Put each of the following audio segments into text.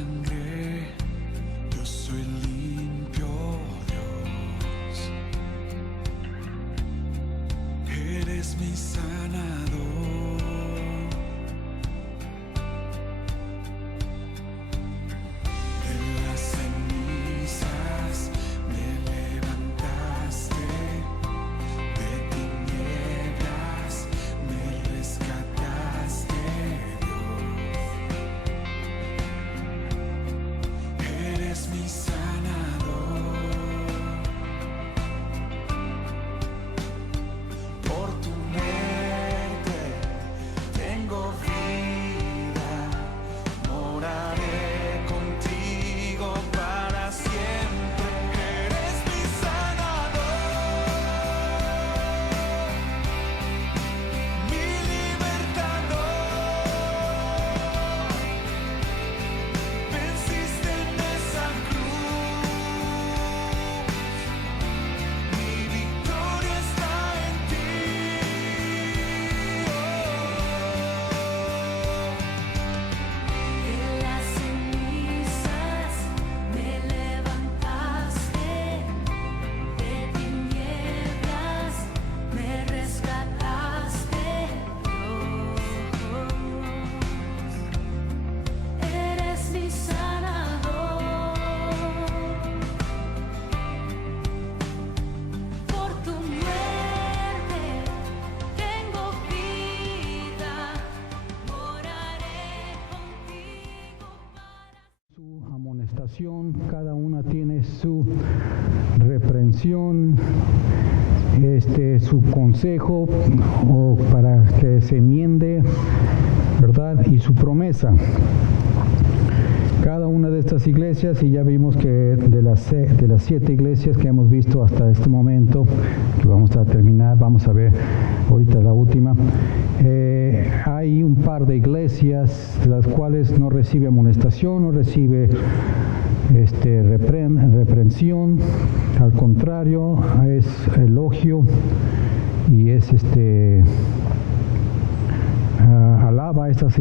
sangre, yo soy limpio, Dios. Eres mi sanador. De las cenizas me levantaste, de tinieblas me rescataste, Dios. Eres mi sanador. Por tu muerte tengo vida, moraré contigo para siempre. Eres mi sanador, mi libertador. Venciste en esa cruz, mi victoria está en ti. De las cenizas me levantaste, de tinieblas me rescataste, Dios. Eres mi sanador. Por tu muerte tengo vida, moraré contigo para Su amonestación, cada una tiene su reprensión, su consejo o para que se enmiende, ¿verdad? Y su promesa. Cada una de estas iglesias, y ya vimos que de las 7 iglesias que hemos visto hasta este momento, que vamos a terminar, vamos a ver ahorita la última, hay un par de iglesias de las cuales no recibe amonestación, no recibe reprensión, al contrario, es elogio y es alaba a estas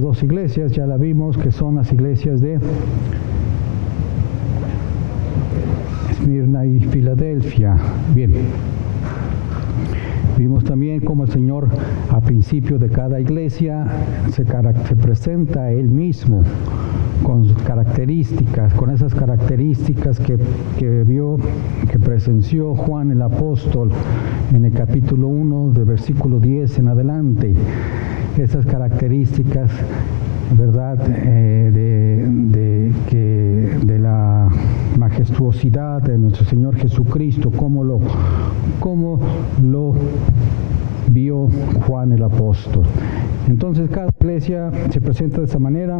dos iglesias. Ya la vimos que son las iglesias de Esmirna y Filadelfia. Bien. Vimos también cómo el Señor a principio de cada iglesia se presenta a Él mismo con sus características, con esas características que presenció Juan el apóstol en el capítulo 1 de versículo 10 en adelante. Esas características, ¿verdad?, de la majestuosidad de nuestro Señor Jesucristo, cómo lo vio Juan el apóstol. Entonces cada iglesia se presenta de esa manera.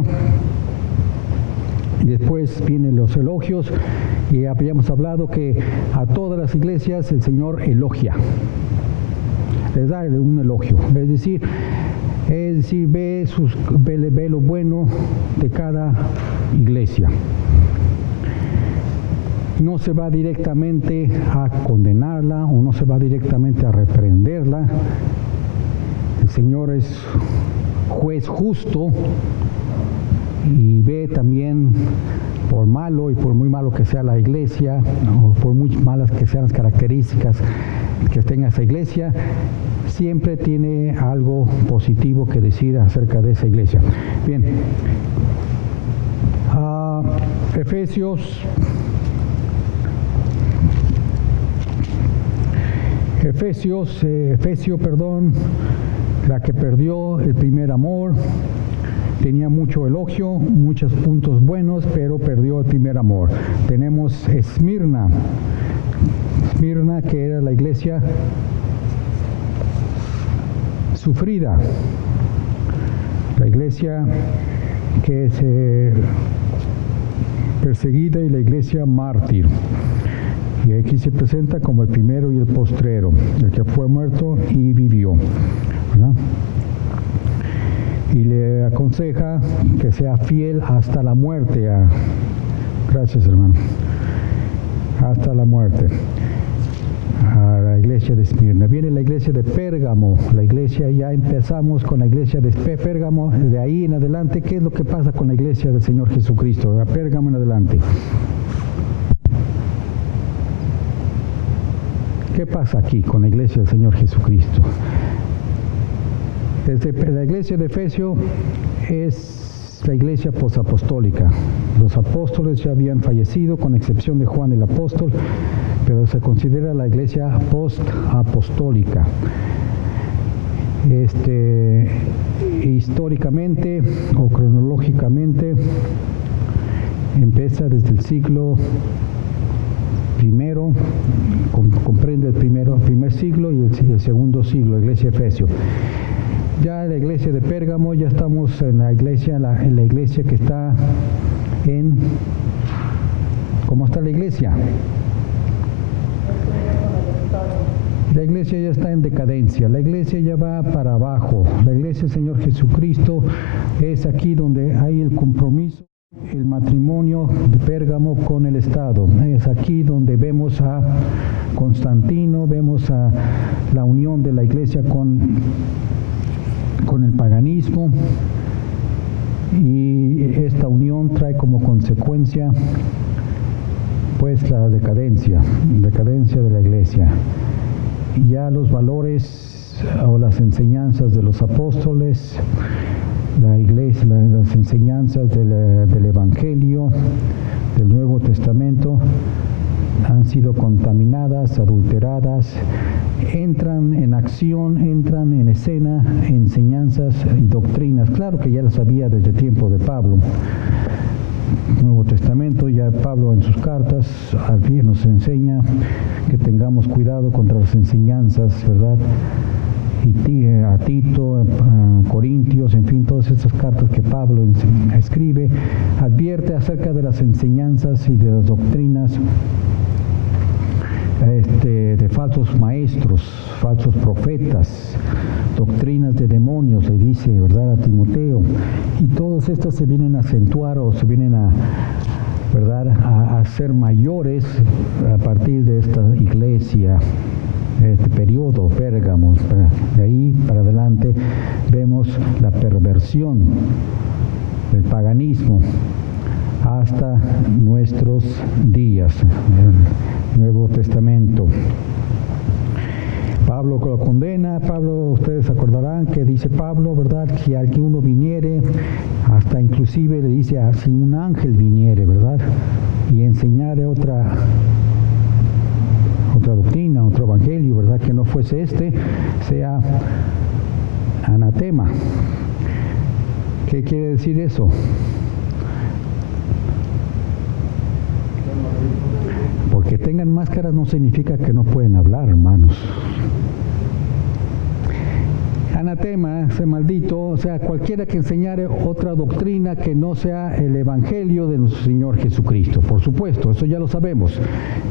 Después vienen los elogios, y habíamos hablado que a todas las iglesias el Señor elogia, les da un elogio, es decir, ve lo bueno de cada iglesia. No se va directamente a condenarla o no se va directamente a reprenderla. El Señor es juez justo y ve también, por malo y por muy malo que sea la iglesia, o por muy malas que sean las características que tenga esa iglesia, siempre tiene algo positivo que decir acerca de esa iglesia. Bien, Efesio, la que perdió el primer amor, tenía mucho elogio, muchos puntos buenos, pero perdió el primer amor. Tenemos Esmirna, que era la iglesia sufrida, la iglesia que es perseguida y la iglesia mártir. Y aquí se presenta como el primero y el postrero, el que fue muerto y vivió, ¿verdad? Y le aconseja que sea fiel hasta la muerte. Gracias, hermano. Hasta la muerte. a la iglesia de Esmirna. Viene la iglesia de Pérgamo, la iglesia, ya empezamos con la iglesia de Pérgamo, de ahí en adelante, ¿qué es lo que pasa con la iglesia del Señor Jesucristo? De Pérgamo en adelante. ¿Qué pasa aquí con la iglesia del Señor Jesucristo? Desde la iglesia de Efesio es la iglesia posapostólica. Los apóstoles ya habían fallecido, con excepción de Juan el apóstol, pero se considera la iglesia postapostólica. Históricamente o cronológicamente empieza desde el siglo primero, comprende el primer siglo y el segundo siglo, la iglesia de Efesio. Ya la iglesia de Pérgamo, ya estamos en la iglesia que está en... ¿Cómo está la iglesia? La iglesia ya está en decadencia, la iglesia ya va para abajo. La iglesia del Señor Jesucristo es aquí donde hay el compromiso, el matrimonio de Pérgamo con el Estado. Es aquí donde vemos a Constantino, vemos a la unión de la iglesia con el paganismo, y esta unión trae como consecuencia pues la decadencia de la iglesia. Ya los valores o las enseñanzas de los apóstoles, la iglesia, las enseñanzas del Evangelio, del Nuevo Testamento, han sido contaminadas, adulteradas, entran en acción, entran en escena enseñanzas y doctrinas. Claro que ya las había desde el tiempo de Pablo. Nuevo Testamento, ya Pablo en sus cartas nos enseña que tengamos cuidado contra las enseñanzas, ¿verdad? Y a Tito, a Corintios, en fin, todas estas cartas que Pablo escribe, advierte acerca de las enseñanzas y de las doctrinas de falsos maestros, falsos profetas, doctrinas de demonios, le dice, ¿verdad?, a Timoteo. Y todas estas se vienen a acentuar o se vienen a, ¿verdad?, a ser mayores a partir de esta iglesia, este periodo, Pérgamo. De ahí para adelante vemos la perversión del paganismo hasta nuestros días, el Nuevo Testamento. Pablo lo condena. Pablo, ustedes acordarán que dice Pablo, ¿verdad?, que alguno viniere, hasta inclusive le dice, si un ángel viniere, ¿verdad?, y enseñare otra doctrina, otro evangelio, ¿verdad?, que no fuese sea anatema. ¿Qué quiere decir eso? Porque tengan máscaras no significa que no pueden hablar, hermanos. Anatema, ese maldito, o sea, cualquiera que enseñare otra doctrina que no sea el Evangelio de nuestro Señor Jesucristo. Por supuesto, eso ya lo sabemos.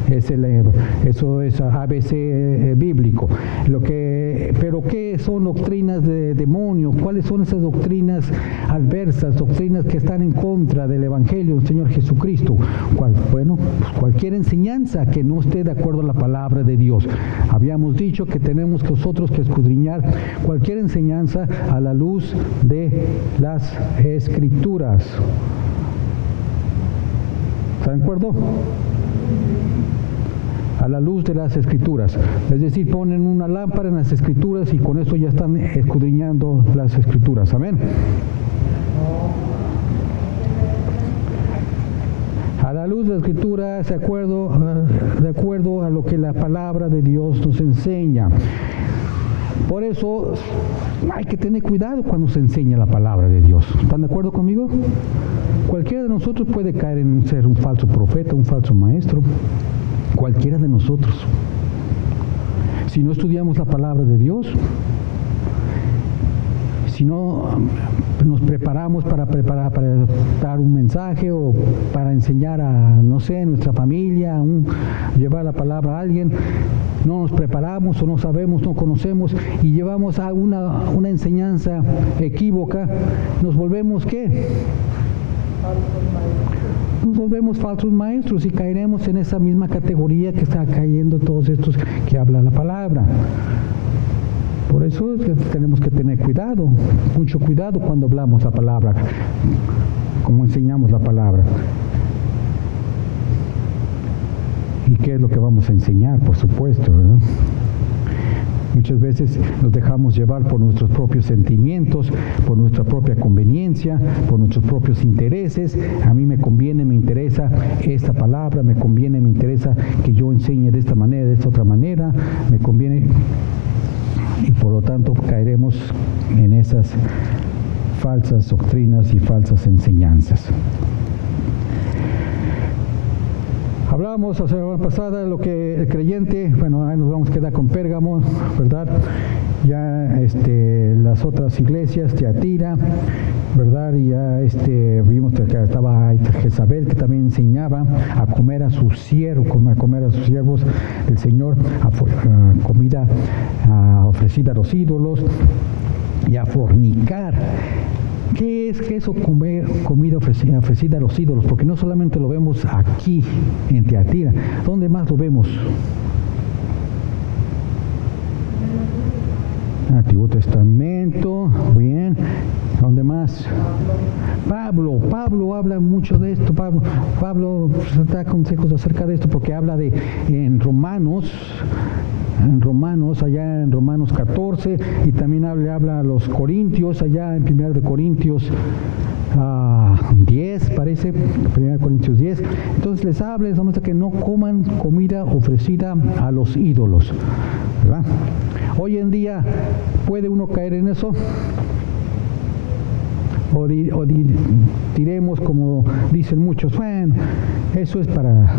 Eso es ABC bíblico. Pero ¿qué son doctrinas de demonios? ¿Cuáles son esas doctrinas adversas, doctrinas que están en contra del Evangelio del Señor Jesucristo? Bueno, pues cualquier enseñanza que no esté de acuerdo a la palabra de Dios. Habíamos dicho que tenemos nosotros que escudriñar cualquier enseñanza a la luz de las Escrituras. ¿Están de acuerdo? A la luz de las Escrituras. Es decir, ponen una lámpara en las Escrituras y con eso ya están escudriñando las Escrituras. Amén. A la luz de la Escritura, de acuerdo a lo que la palabra de Dios nos enseña. Por eso hay que tener cuidado cuando se enseña la palabra de Dios. ¿Están de acuerdo conmigo? Cualquiera de nosotros puede caer en ser un falso profeta, un falso maestro. Cualquiera de nosotros. Si no estudiamos la palabra de Dios, si no nos preparamos para dar un mensaje o para enseñar a, no sé, nuestra familia, llevar la palabra a alguien, no nos preparamos o no sabemos, no conocemos y llevamos a una enseñanza equívoca, nos volvemos ¿qué? Nos volvemos falsos maestros y caeremos en esa misma categoría que está cayendo todos estos que hablan la palabra. Por eso es que tenemos que tener cuidado, mucho cuidado cuando hablamos la palabra, como enseñamos la palabra. ¿Y qué es lo que vamos a enseñar? Por supuesto, ¿verdad? Muchas veces nos dejamos llevar por nuestros propios sentimientos, por nuestra propia conveniencia, por nuestros propios intereses. A mí me conviene, me interesa esta palabra, me conviene, me interesa que yo enseñe de esta manera, de esta otra manera, me conviene. Y por lo tanto caeremos en esas falsas doctrinas y falsas enseñanzas. Hablábamos la semana pasada de lo que el creyente, bueno, ahí nos vamos a quedar con Pérgamo, ¿verdad? Ya las otras iglesias, Tiatira, ¿verdad? Y ya vimos que estaba Jezabel, que también enseñaba a comer a sus siervos, a comer a sus siervos del Señor, comida ofrecida a los ídolos y a fornicar. ¿Qué es eso, comer comida ofrecida a los ídolos? Porque no solamente lo vemos aquí en Tiatira, ¿dónde más lo vemos? Antiguo Testamento, bien. ¿Dónde más? Pablo habla mucho de esto. Pablo da consejos acerca de esto porque habla en Romanos, allá en Romanos 14, y también habla a los Corintios, allá en 1 de Corintios 10, parece, 1 Corintios 10. Entonces les muestra que no coman comida ofrecida a los ídolos, ¿verdad? Hoy en día, ¿puede uno caer en eso? O diremos, como dicen muchos, bueno, eso es para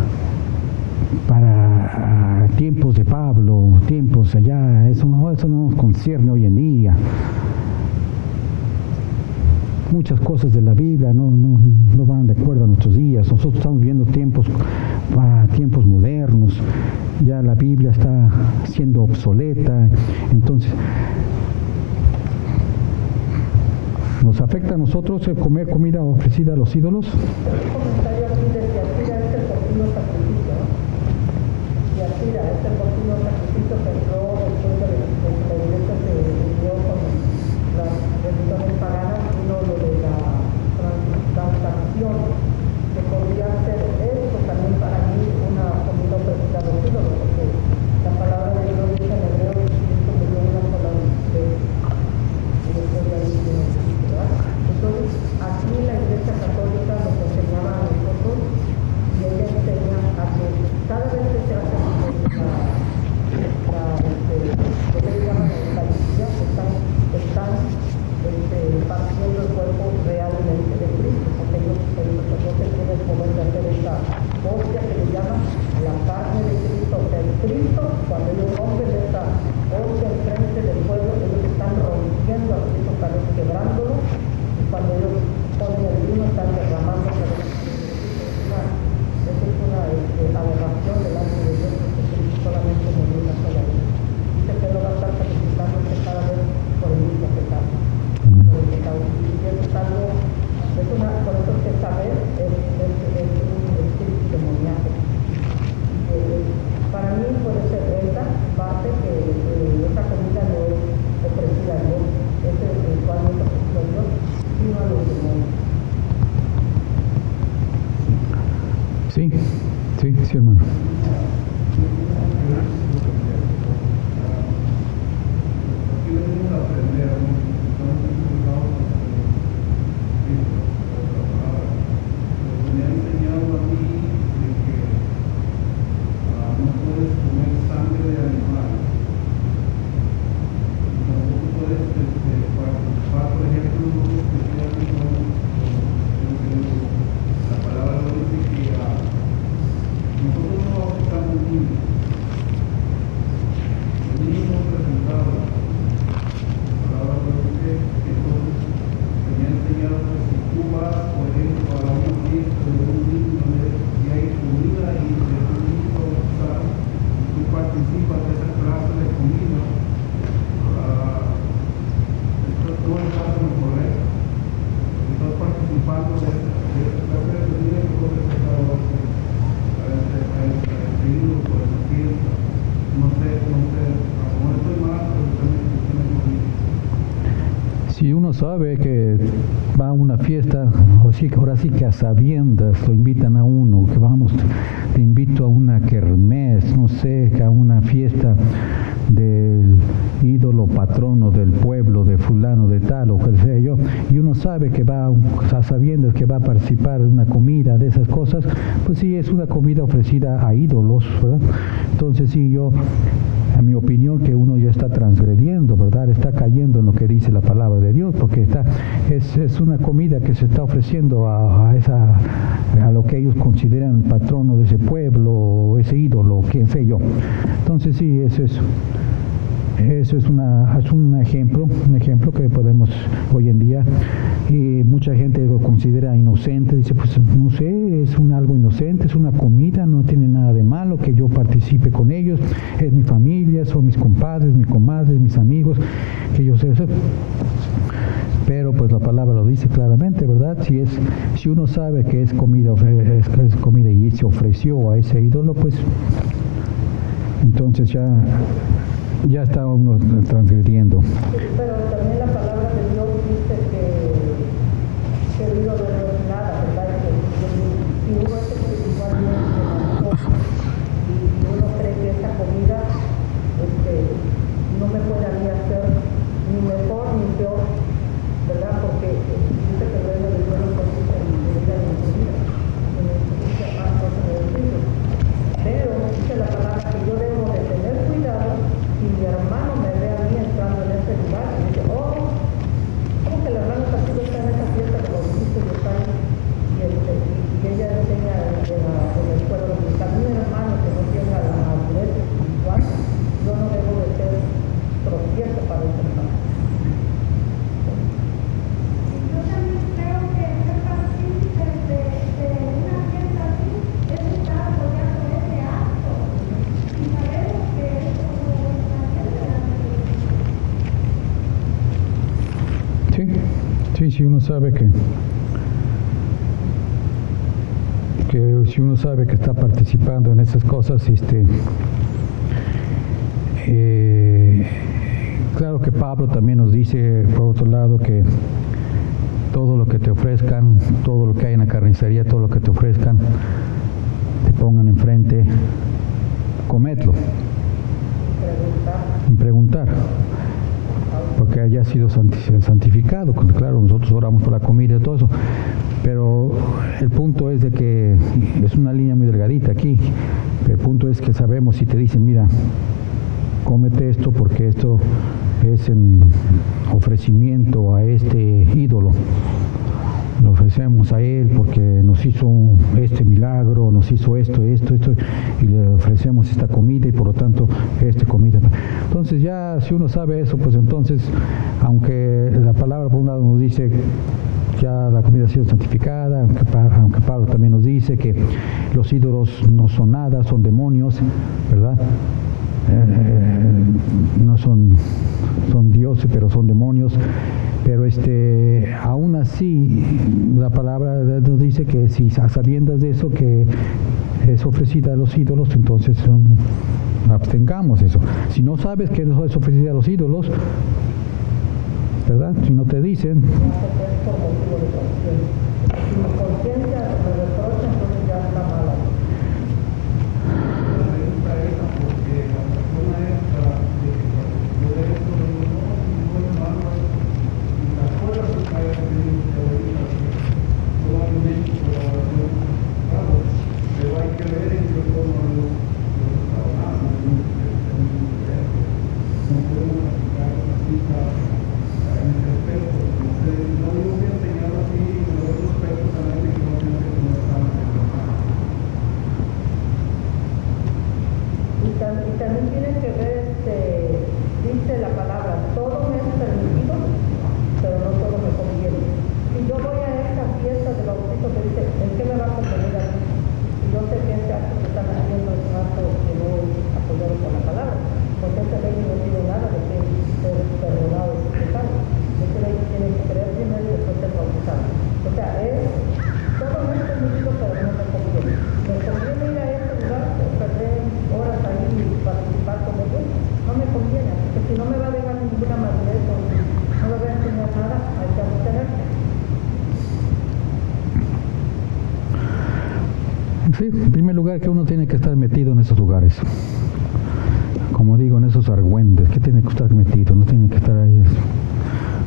tiempos de Pablo, tiempos allá, eso no nos concierne hoy en día. Muchas cosas de la Biblia no van de acuerdo a nuestros días. Nosotros estamos viviendo tiempos modernos, ya la Biblia está siendo obsoleta, entonces ¿nos afecta a nosotros el comer comida ofrecida a los ídolos? El comentario aquí de Tiatira es el continuo sacrificio, ¿no? Tiatira es el continuo sacrificio que entró después de que la iglesia se unió con las religiones paganas, vino lo de la transacción, que podría ser esto también para mí una comida ofrecida a los ídolos, porque la palabra de Dios dice en hebreo que Cristo murió una sola vez y después de ahí viene Cristo, ¿verdad? Entonces, aquí la Iglesia Católica nos enseñaba a nosotros, y ella enseña a que cada vez que se hace lo que le llaman la Eucaristía, están partiendo el cuerpo realmente de Cristo, porque ellos no se tienen el poder de hacer esta hostia que le llaman la carne de Cristo. O sea, el Cristo, cuando ellos rompen esta hostia enfrente del pueblo, ellos están rompiendo a Cristo, están quebrándolo, y cuando ellos ponen el vino están derramando. Esa es una aberración delante de Dios, porque Cristo solamente murió una sola vez. Dice que no va a estar sacrificándose cada vez por el mismo pecado. Y eso es algo, por eso es que saber es un espíritu demoníaco. Para mí puede ser esta parte que esa comida no es ofrecida a Dios, es espiritualmente ofrecida a Dios, sino a los demonios. Sí, hermano. uno sabe que va a una fiesta, ahora sí que a sabiendas lo invitan a uno, que vamos, te invito a una kermés, no sé, a una fiesta del ídolo patrono del pueblo, de fulano, de tal, o que sea yo, y uno sabe que va a sabiendas que va a participar en una comida de esas cosas, pues sí, es una comida ofrecida a ídolos, ¿verdad? Entonces sí, yo, a mi opinión, que uno ya está transgrediendo, ¿verdad? Está cayendo en lo que dice la palabra de Dios, porque es una comida que se está ofreciendo a lo que ellos consideran el patrono de ese pueblo, o ese ídolo, quién sé yo. Entonces sí, eso es un ejemplo que podemos hoy en día, y mucha gente lo considera inocente, dice, pues no sé, es algo inocente, es una comida, no tiene nada de malo que yo participe con ellos, es mi familia, son mis compadres, mis comadres, mis amigos, que yo sé eso. Pero pues la palabra lo dice claramente, ¿verdad? Si uno sabe que es comida y se ofreció a ese ídolo, pues entonces ya está uno transgrediendo. Pero también la palabra de Dios dice que el ídolo no es nada, ¿verdad? Que si uno es espiritualmente mayor y uno cree que esta comida no me puede a mí hacer ni mejor ni peor, ¿verdad? Porque dice que el reino de Dios no consiste en comida ni en comida, consiste en más cosas en el espíritu. Pero dice la palabra que yo debo de tener cuidado si mi hermano me ve a mí entrando en ese lugar y dice, oh, ¿cómo que el hermano Castillo está en esa fiesta de los ministros y está ahí? Y ella enseña en la escuela dominical, un hermano que no tenga la madurez espiritual, yo no debo de ser tropiezo para ese hermano. Yo también creo que ser partícipe de una fiesta así es estar apoyando ese acto. Y sabemos que eso no está bien. Sí, uno sabe que si uno sabe que está participando en esas cosas, claro que Pablo también nos dice, por otro lado, que todo lo que te ofrezcan, todo lo que hay en la carnicería, todo lo que te ofrezcan, te pongan enfrente, cometlo, sin preguntar, porque haya sido santificado. Claro, nosotros oramos por la comida y todo eso, pero el punto es de que es una línea muy delgadita aquí. El punto es que sabemos, si te dicen, mira, cómete esto porque esto es en ofrecimiento a este ídolo, lo ofrecemos a él porque nos hizo este milagro, nos hizo esto, y le ofrecemos esta comida y por lo tanto esta comida. Entonces ya si uno sabe eso, pues entonces, aunque la palabra por un lado nos dice ya la comida ha sido santificada, aunque Pablo también nos dice que los ídolos no son nada, son demonios, ¿verdad? No son dioses, pero son demonios. Pero aún así la palabra nos dice que si a sabiendas de eso que es ofrecida a los ídolos, entonces abstengamos eso. Si no sabes que eso es ofrecida a los ídolos, ¿verdad? Si no te dicen, Por motivo de conciencia. Si mi conciencia me reprocha, entonces ya está mala. Sí, en primer lugar que uno tiene que estar metido en esos lugares. Como digo, en esos argüentes, que tiene que estar metido, no tiene que estar ahí.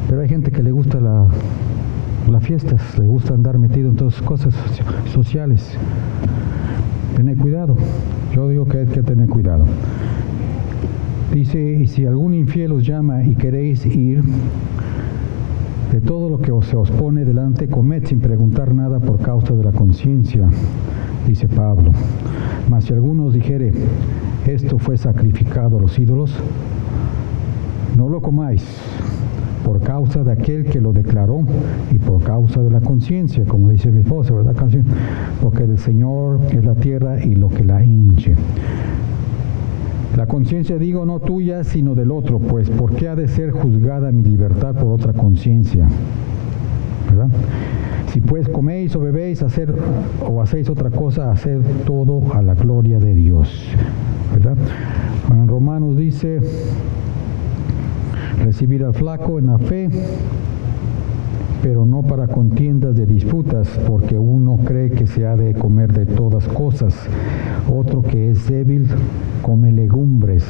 Pero hay gente que le gusta las fiestas, le gusta andar metido en todas cosas sociales. Tener cuidado. Yo digo que hay que tener cuidado. Dice, y si algún infiel os llama y queréis ir, de todo lo que se os pone delante, comed sin preguntar nada por causa de la conciencia, dice Pablo. Mas si alguno os dijere, esto fue sacrificado a los ídolos, no lo comáis, por causa de aquel que lo declaró y por causa de la conciencia, como dice mi esposa, ¿verdad? Porque el Señor es la tierra y lo que la hinche. La conciencia, digo, no tuya, sino del otro, pues, ¿por qué ha de ser juzgada mi libertad por otra conciencia? ¿Verdad? Si pues coméis o bebéis, hacéis otra cosa, hacer todo a la gloria de Dios. ¿Verdad? En Romanos dice, recibir al flaco en la fe, pero no para contiendas de disputas, porque uno cree que se ha de comer de todas cosas, otro que es débil come legumbres,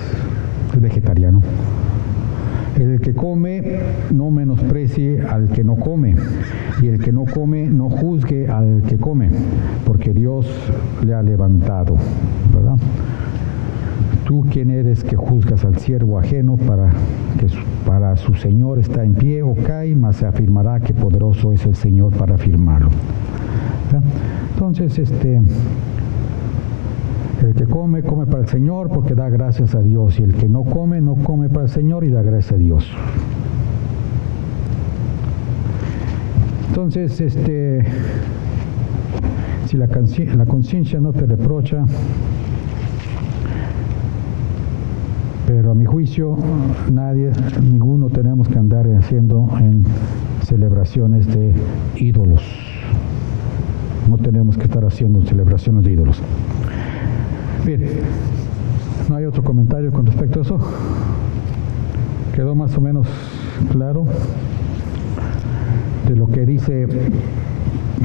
es vegetariano. El que come no menosprecie al que no come, y el que no come no juzgue al que come, porque Dios le ha levantado, ¿verdad? ¿Tú quién eres que juzgas al siervo ajeno para su Señor está en pie o cae, mas se afirmará que poderoso es el Señor para afirmarlo? ¿verdad? Entonces, el que come, come para el Señor porque da gracias a Dios, y el que no come, no come para el Señor y da gracias a Dios. Entonces, si la conciencia no te reprocha, pero a mi juicio ninguno tenemos que andar haciendo en celebraciones de ídolos. No tenemos que estar haciendo celebraciones de ídolos. Bien, ¿no hay otro comentario con respecto a eso? ¿Quedó más o menos claro de lo que dice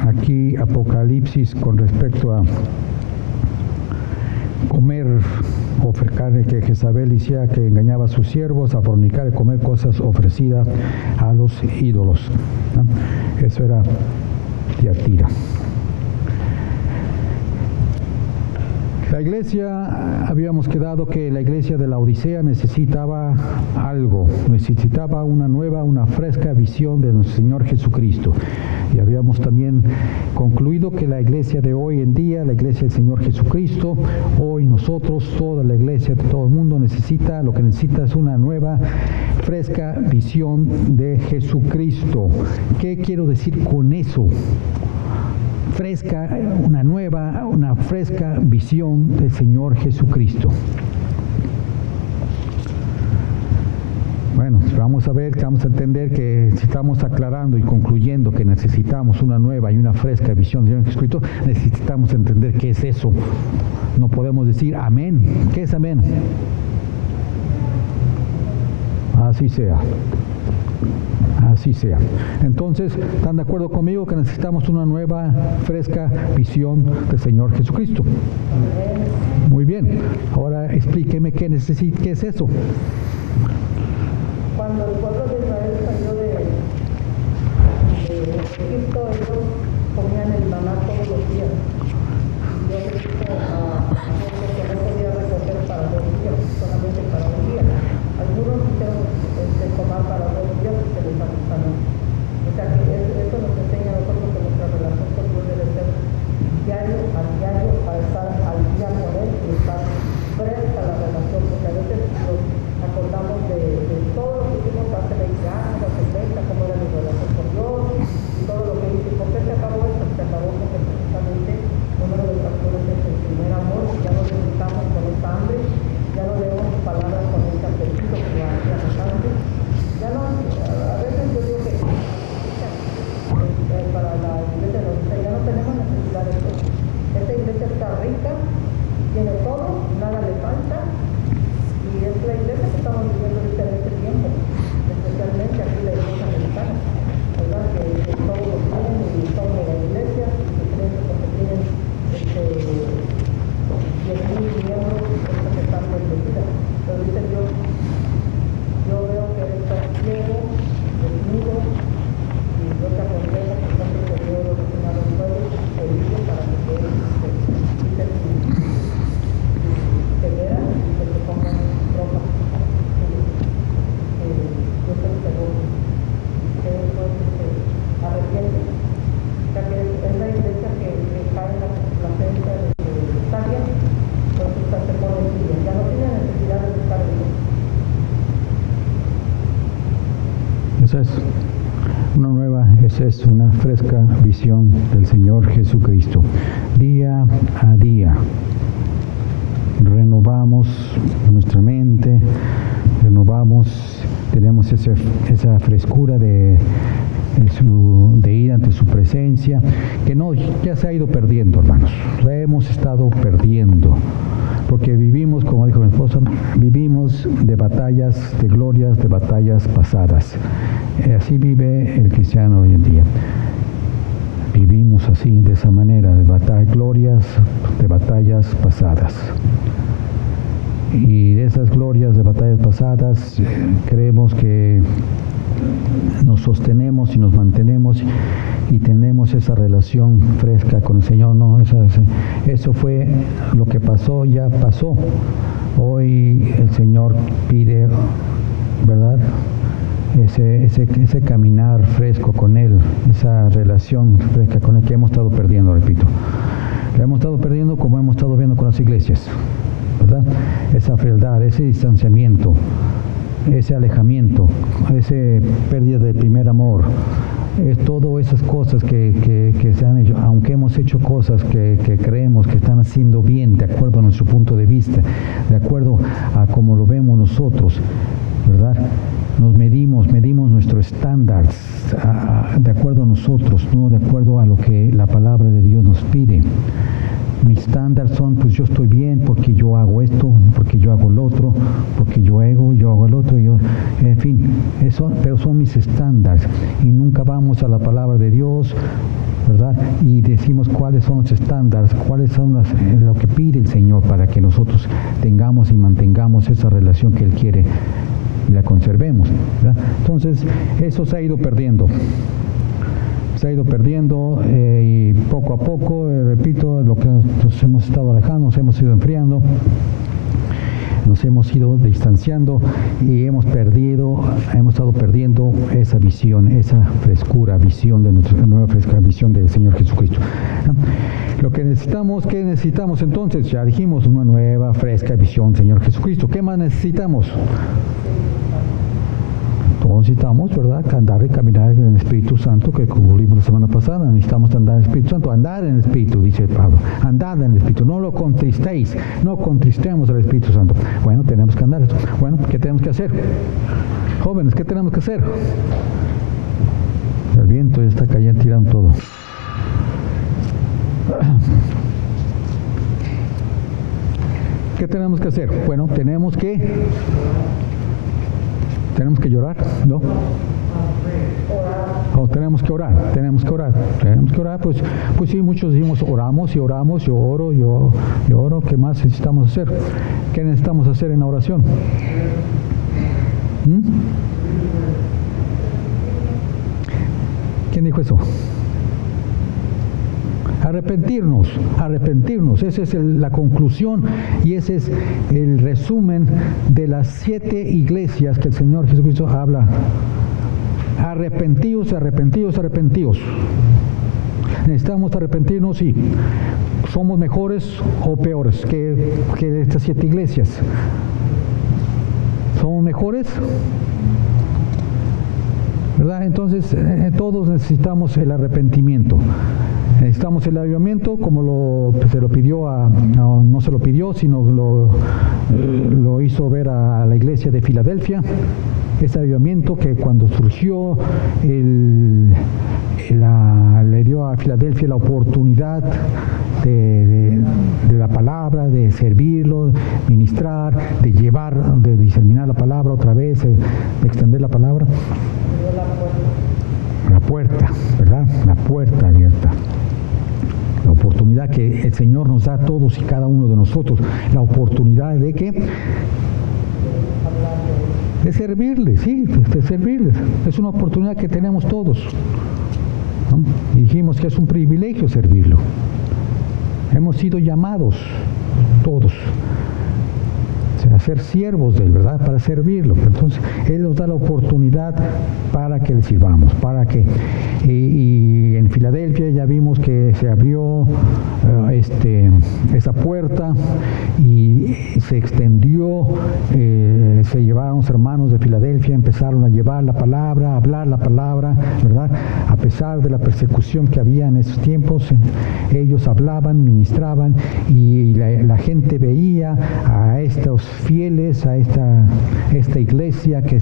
aquí Apocalipsis con respecto a comer carne, que Jezabel decía que engañaba a sus siervos a fornicar y comer cosas ofrecidas a los ídolos, ¿no? Eso era Tiatira. La iglesia, habíamos quedado que la iglesia de la Odisea necesitaba algo, necesitaba una fresca visión de nuestro Señor Jesucristo. Y habíamos también concluido que la iglesia de hoy en día, la iglesia del Señor Jesucristo, hoy nosotros, toda la iglesia de todo el mundo lo que necesita es una nueva, fresca visión de Jesucristo. ¿Qué quiero decir con eso? Una fresca visión del Señor Jesucristo. Bueno, vamos a entender que si estamos aclarando y concluyendo que necesitamos una nueva y una fresca visión del Señor Jesucristo, necesitamos entender qué es eso. No podemos decir amén. ¿Qué es amén? Así sea. Así sea. Entonces, ¿están de acuerdo conmigo que necesitamos una nueva, fresca visión del Señor Jesucristo? Muy bien. Ahora explíqueme qué es eso. Cuando el pueblo de Israel salió de Egipto, ellos comían el maná todos los días. Y Dios les dijo a ellos que no podía recoger para 2 días, solamente para 1 día. Algunos quisieron tomar para 2 días y se les ajustaron. O sea que eso nos enseña a nosotros que nuestra relación con Dios debe ser diario, para estar al día con Él y estar fresca la relación, porque a veces nos acordamos de todo lo que hicimos hace 20 años, hace 30, cómo era mi relación con Dios y todo lo que hice. ¿Por qué se acabó esto? Se acabó porque precisamente esa es una fresca visión del Señor Jesucristo. Día a día renovamos nuestra mente, tenemos esa frescura de ir ante su presencia, que ya se ha ido perdiendo, hermanos. La hemos estado perdiendo, porque vivimos, como dijo mi esposa, vivimos de batallas, de glorias, de batallas pasadas. Así vive el cristiano hoy en día. Vivimos así, de esa manera, de glorias, de batallas pasadas. Y de esas glorias de batallas pasadas, creemos que nos sostenemos y nos mantenemos y tenemos esa relación fresca con el Señor. No, eso fue lo que pasó, ya pasó. Hoy el Señor pide, ¿verdad?, ese caminar fresco con Él, esa relación fresca con Él que hemos estado perdiendo, repito. La hemos estado perdiendo como hemos estado viendo con las iglesias, ¿verdad? Esa frialdad, ese distanciamiento, ese alejamiento, esa pérdida del primer amor, es todas esas cosas que se han hecho, aunque hemos hecho cosas que creemos que están haciendo bien, de acuerdo a nuestro punto de vista, de acuerdo a cómo lo vemos nosotros, ¿verdad? Nos medimos nuestros estándares de acuerdo a nosotros, no de acuerdo a lo que la palabra de Dios nos pide. Mis estándares son, pues yo estoy bien porque yo hago esto, porque yo hago lo otro, porque yo hago el otro, en fin, pero son mis estándares y nunca vamos a la palabra de Dios, ¿verdad? Y decimos cuáles son los estándares, cuáles son lo que pide el Señor para que nosotros tengamos y mantengamos esa relación que Él quiere y la conservemos, ¿verdad? Entonces, eso se ha ido perdiendo. Y poco a poco, repito, lo que nos hemos estado alejando, nos hemos ido enfriando, nos hemos ido distanciando y hemos estado perdiendo esa visión, esa frescura, visión de nuestra nueva fresca visión del Señor Jesucristo, ¿no? Lo que necesitamos, ¿qué necesitamos entonces? Ya dijimos, una nueva fresca visión del Señor Jesucristo. ¿Qué más necesitamos? Todos necesitamos, ¿verdad?, andar y caminar en el Espíritu Santo, que concluimos la semana pasada. Necesitamos andar en el Espíritu Santo, andar en el Espíritu, dice Pablo, andad en el Espíritu, no lo contristéis, no contristemos al Espíritu Santo. Bueno, tenemos que andar. Bueno, ¿qué tenemos que hacer? Jóvenes, ¿qué tenemos que hacer? El viento ya está cayendo, tirando todo. ¿Qué tenemos que hacer? Bueno, tenemos que llorar, ¿no? O tenemos que orar, pues sí, muchos decimos oramos, yo oro, ¿qué más necesitamos hacer? ¿Qué necesitamos hacer en la oración? ¿Quién dijo eso? Arrepentirnos, esa es la conclusión y ese es el resumen de las 7 iglesias que el Señor Jesucristo habla. Arrepentíos. Necesitamos arrepentirnos, sí. ¿Somos mejores o peores que estas 7 iglesias? ¿Somos mejores? ¿Verdad? Entonces, todos necesitamos el arrepentimiento. Necesitamos el avivamiento, como se lo pidió no se lo pidió, sino lo hizo ver a la iglesia de Filadelfia. Ese avivamiento que cuando surgió le dio a Filadelfia la oportunidad de la palabra, de servirlo, ministrar, de diseminar la palabra otra vez, de extender la palabra. La puerta, ¿verdad? La puerta abierta. La oportunidad que el Señor nos da a todos y cada uno de nosotros, la oportunidad de servirles, sí, de servirles. Es una oportunidad que tenemos todos, ¿no? Y dijimos que es un privilegio servirlo. Hemos sido llamados todos. a ser siervos de Él, ¿verdad? Para servirlo. Entonces, Él nos da la oportunidad para que le sirvamos, y en Filadelfia ya vimos que se abrió esa puerta y se extendió, se llevaron los hermanos de Filadelfia, empezaron a llevar la palabra, a hablar la palabra, ¿verdad? A pesar de la persecución que había en esos tiempos, ellos hablaban, ministraban, y la gente veía a estos fieles, a esta iglesia que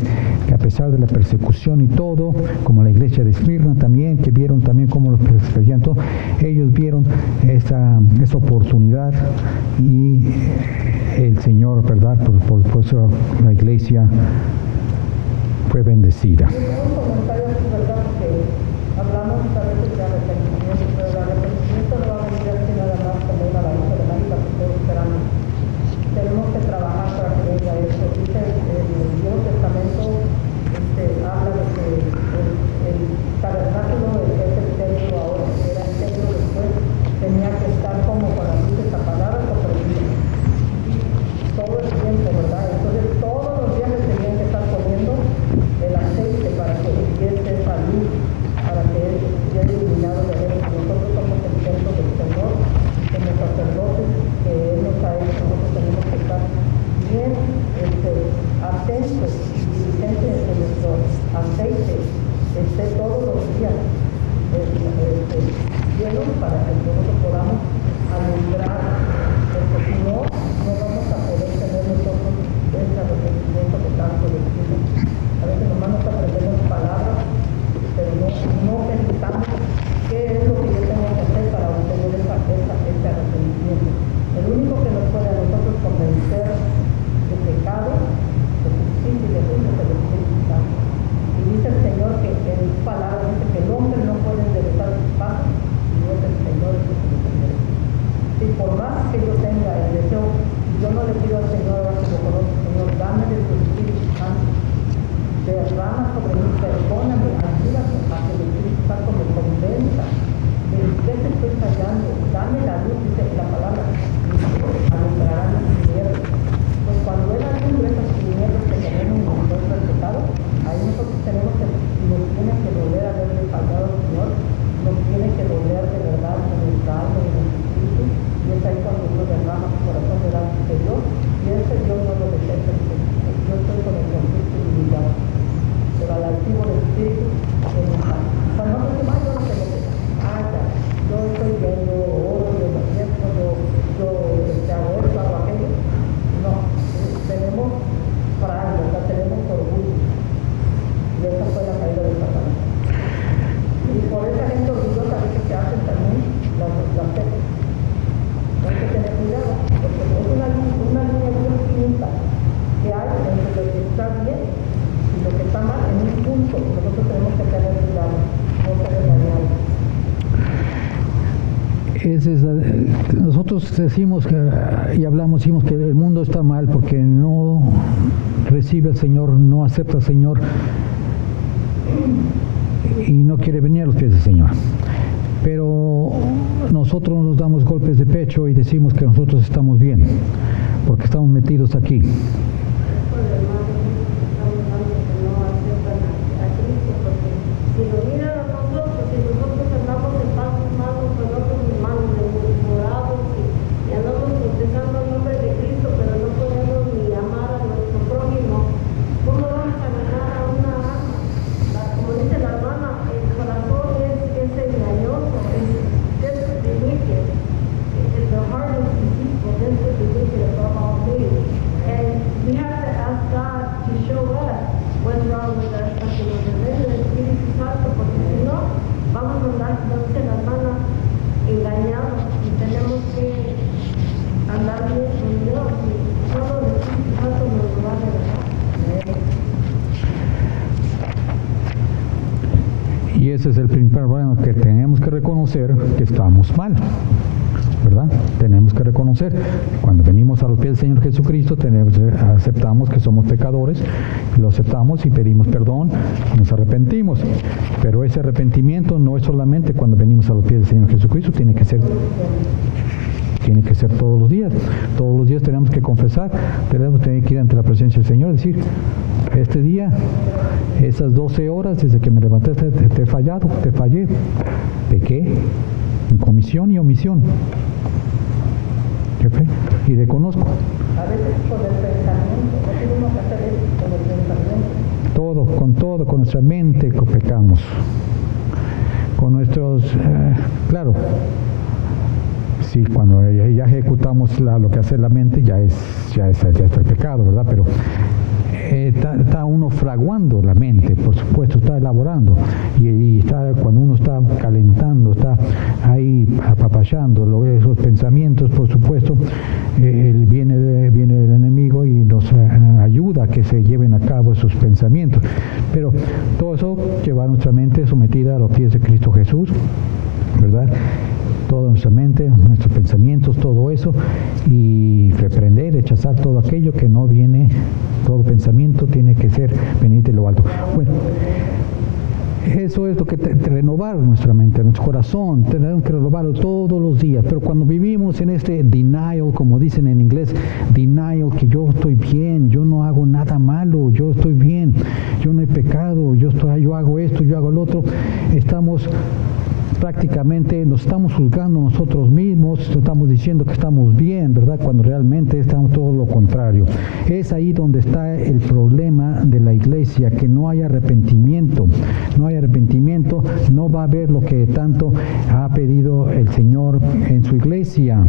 a pesar de la persecución y todo, como la iglesia de Esmirna también, que vieron también cómo los perseguían, ellos vieron esa oportunidad, y el Señor, ¿verdad? Por eso la iglesia fue bendecida. Un comentario, ¿verdad? Porque hablamos a veces de arrepentimiento, pero el arrepentimiento no va a venir así nada más como una varita de magia que todos esperamos. Tenemos que trabajar para que venga eso. Dice el Nuevo Testamento, habla de que el tabernáculo que es el templo ahora, que era el templo después, tenía que estar como con las luces apagadas o prendidas. Todo el tiempo, ¿verdad? Entonces todos los días le tenían que estar poniendo el aceite para que hubiese esa luz, para que él estuviera iluminado de él. Nosotros somos el templo del Señor, como sacerdotes que Él nos ha hecho. Nosotros tenemos que estar bien atentos y diligentes en que nuestro aceite esté todos los días lleno para que nosotros podamos alumbrar, porque si no, no vamos a poder tener nosotros ese arrepentimiento que tanto decimos. A veces nomás nos aprendemos palabras, pero no pensamos qué es lo que yo tengo que hacer para obtener ese arrepentimiento. El único que nos puede a nosotros convencer de pecado, de justicia y de juicio es el Espíritu Santo. Y dice el Señor que en su palabra dice que el hombre no puede enderezar sus pasos, y no es el Señor el que se los endereza. Y por más que yo tenga el deseo, yo no le pido al Señor, ahora que lo conozco, Señor, dame de tu Espíritu Santo, derrama sobre mí, perdóname, ayúdame a que el Espíritu Santo me convenza de qué te estoy fallando, dame la luz, dice la palabra, alumbrarán las tinieblas. Pues cuando Él alumbra esas tinieblas que tenemos en contra del pecado, ahí nosotros tenemos que, nos tiene que doler haberle fallado al Señor, nos tiene que doler de verdad en nuestra alma y en nuestro espíritu, y es ahí cuando uno derrama su corazón delante de Dios, y ese Dios no lo detesta. Yo estoy con el conflicto limitado, pero al altivo del espíritu de mi paz. Cuando nosotros decimos, yo no tengo que yo estoy bien, yo oro, yo me siento, yo hago esto, hago aquello. No, tenemos pride, ¿verdad? Tenemos orgullo. Y esa fue la caída de Satanás. Y por esa gente orgullosa a veces se hacen también las sectas. Hay que tener cuidado, porque es una línea muy finita que hay entre lo que está bien y lo que está mal en un punto. Nosotros tenemos que tener cuidado, no ser engañados. Nosotros decimos decimos que el mundo está mal porque no recibe al Señor, no acepta al Señor y no quiere venir a los pies del Señor. Pero nosotros nos damos golpes de pecho y decimos que nosotros estamos bien porque estamos metidos aquí. Y ese es el principal problema, que tenemos que reconocer que estamos mal, ¿verdad? Tenemos que reconocer, cuando venimos a los pies del Señor Jesucristo, aceptamos que somos pecadores, lo aceptamos y pedimos perdón, nos arrepentimos. Pero ese arrepentimiento no es solamente cuando venimos a los pies del Señor Jesucristo, tiene que ser tiene que ser todos los días. Todos los días tenemos que confesar, tenemos que ir ante la presencia del Señor y decir, este día, esas 12 horas desde que me levanté, te he fallado, te fallé, pequé en comisión y omisión. Y reconozco. A veces con el pensamiento, no tenemos que hacer eso con el pensamiento. Con nuestra mente pecamos. Con nuestros, claro, sí, cuando ya ejecutamos lo que hace la mente, ya está el pecado, ¿verdad? Pero está uno fraguando la mente, por supuesto, está elaborando, y está, cuando uno está calentando, está ahí apapachando esos pensamientos, por supuesto, viene el enemigo y nos ayuda a que se lleven a cabo esos pensamientos. Pero todo eso lleva a nuestra mente sometida a los pies de Cristo Jesús, ¿verdad? Toda nuestra mente, nuestros pensamientos, todo eso, y reprender, rechazar todo aquello que no viene. Todo pensamiento tiene que ser venir de lo alto. Bueno, eso es lo que renovar nuestra mente, nuestro corazón. Tenemos que renovarlo todos los días. Pero cuando vivimos en este denial, como dicen en inglés, denial, que yo estoy bien, yo no hago nada malo, yo estoy bien, yo no he pecado, yo hago esto, yo hago lo otro, prácticamente nos estamos juzgando nosotros mismos, estamos diciendo que estamos bien, ¿verdad? Cuando realmente estamos todo lo contrario. Es ahí donde está el problema de la iglesia, que no hay arrepentimiento. No hay arrepentimiento, no va a haber lo que tanto ha pedido el Señor en su iglesia.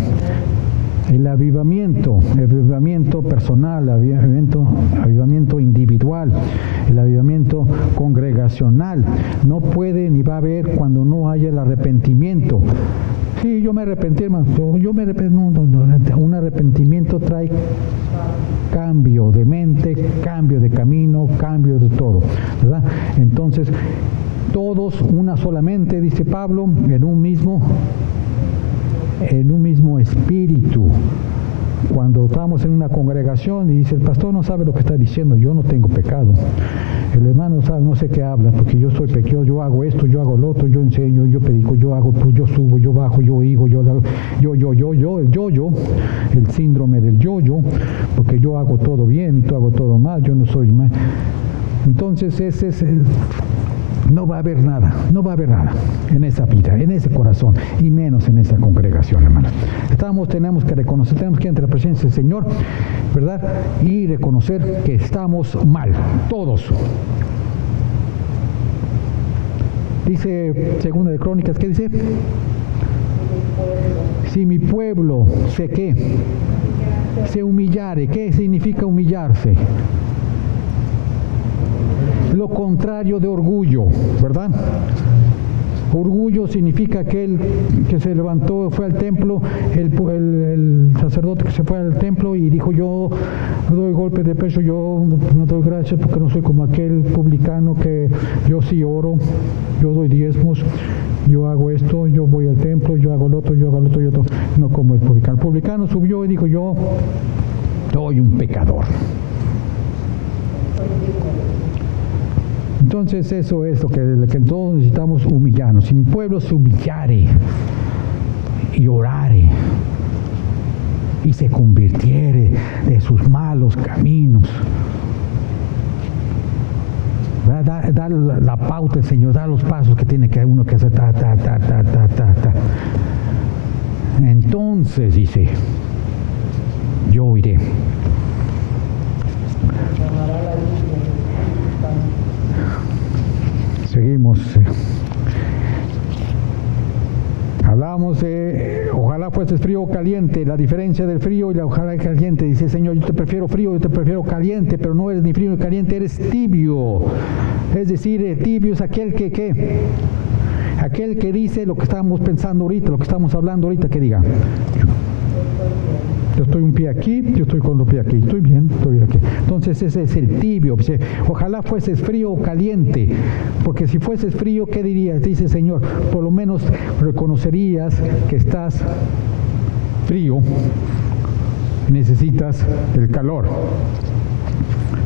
El avivamiento personal, avivamiento individual, el avivamiento congregacional, no puede ni va a haber cuando no haya el arrepentimiento. Sí, yo me arrepentí, hermano, no. Un arrepentimiento trae cambio de mente, cambio de camino, cambio de todo, ¿verdad? Entonces, todos una solamente, dice Pablo, en un mismo espíritu. Cuando estamos en una congregación y dice, el pastor no sabe lo que está diciendo, yo no tengo pecado. El hermano sabe, no sé qué habla, porque yo soy pecador, yo hago esto, yo hago lo otro, yo enseño, yo predico, yo hago, pues yo subo, yo bajo, yo oigo, el síndrome del yo, porque yo hago todo bien y tú hago todo mal, yo no soy mal. Entonces no va a haber nada en esa vida, en ese corazón, y menos en esa congregación, hermanos. Tenemos que reconocer, tenemos que entrar a la presencia del Señor, ¿verdad? Y reconocer que estamos mal, todos. Dice Segunda de Crónicas, ¿qué dice? Si mi pueblo se humillare, ¿qué significa humillarse? Lo contrario de orgullo, ¿verdad? Orgullo significa aquel que se levantó, fue al templo, el sacerdote que se fue al templo y dijo, yo no doy golpe de pecho, yo no doy gracias porque no soy como aquel publicano que yo sí oro, yo doy diezmos, yo hago esto, yo voy al templo, yo hago lo otro, yo otro, no como el publicano. El publicano subió y dijo, yo soy un pecador. Entonces eso es lo que todos necesitamos humillarnos. Si mi pueblo se humillare y orare y se convirtiere de sus malos caminos, da la pauta el Señor, da los pasos que tiene que uno que hacer, Entonces dice, yo iré. Seguimos. Hablábamos de ojalá fueses frío o caliente, la diferencia del frío y la ojalá caliente. Dice, Señor, yo te prefiero frío, yo te prefiero caliente, pero no eres ni frío ni caliente, eres tibio. Es decir, el tibio es aquel aquel que dice lo que estamos pensando ahorita, lo que estamos hablando ahorita, que diga, yo estoy un pie aquí, yo estoy con los pies aquí, estoy bien aquí. Entonces ese es el tibio. Ojalá fueses frío o caliente, porque si fueses frío, ¿qué dirías? Dice Señor, por lo menos reconocerías que estás frío y necesitas el calor,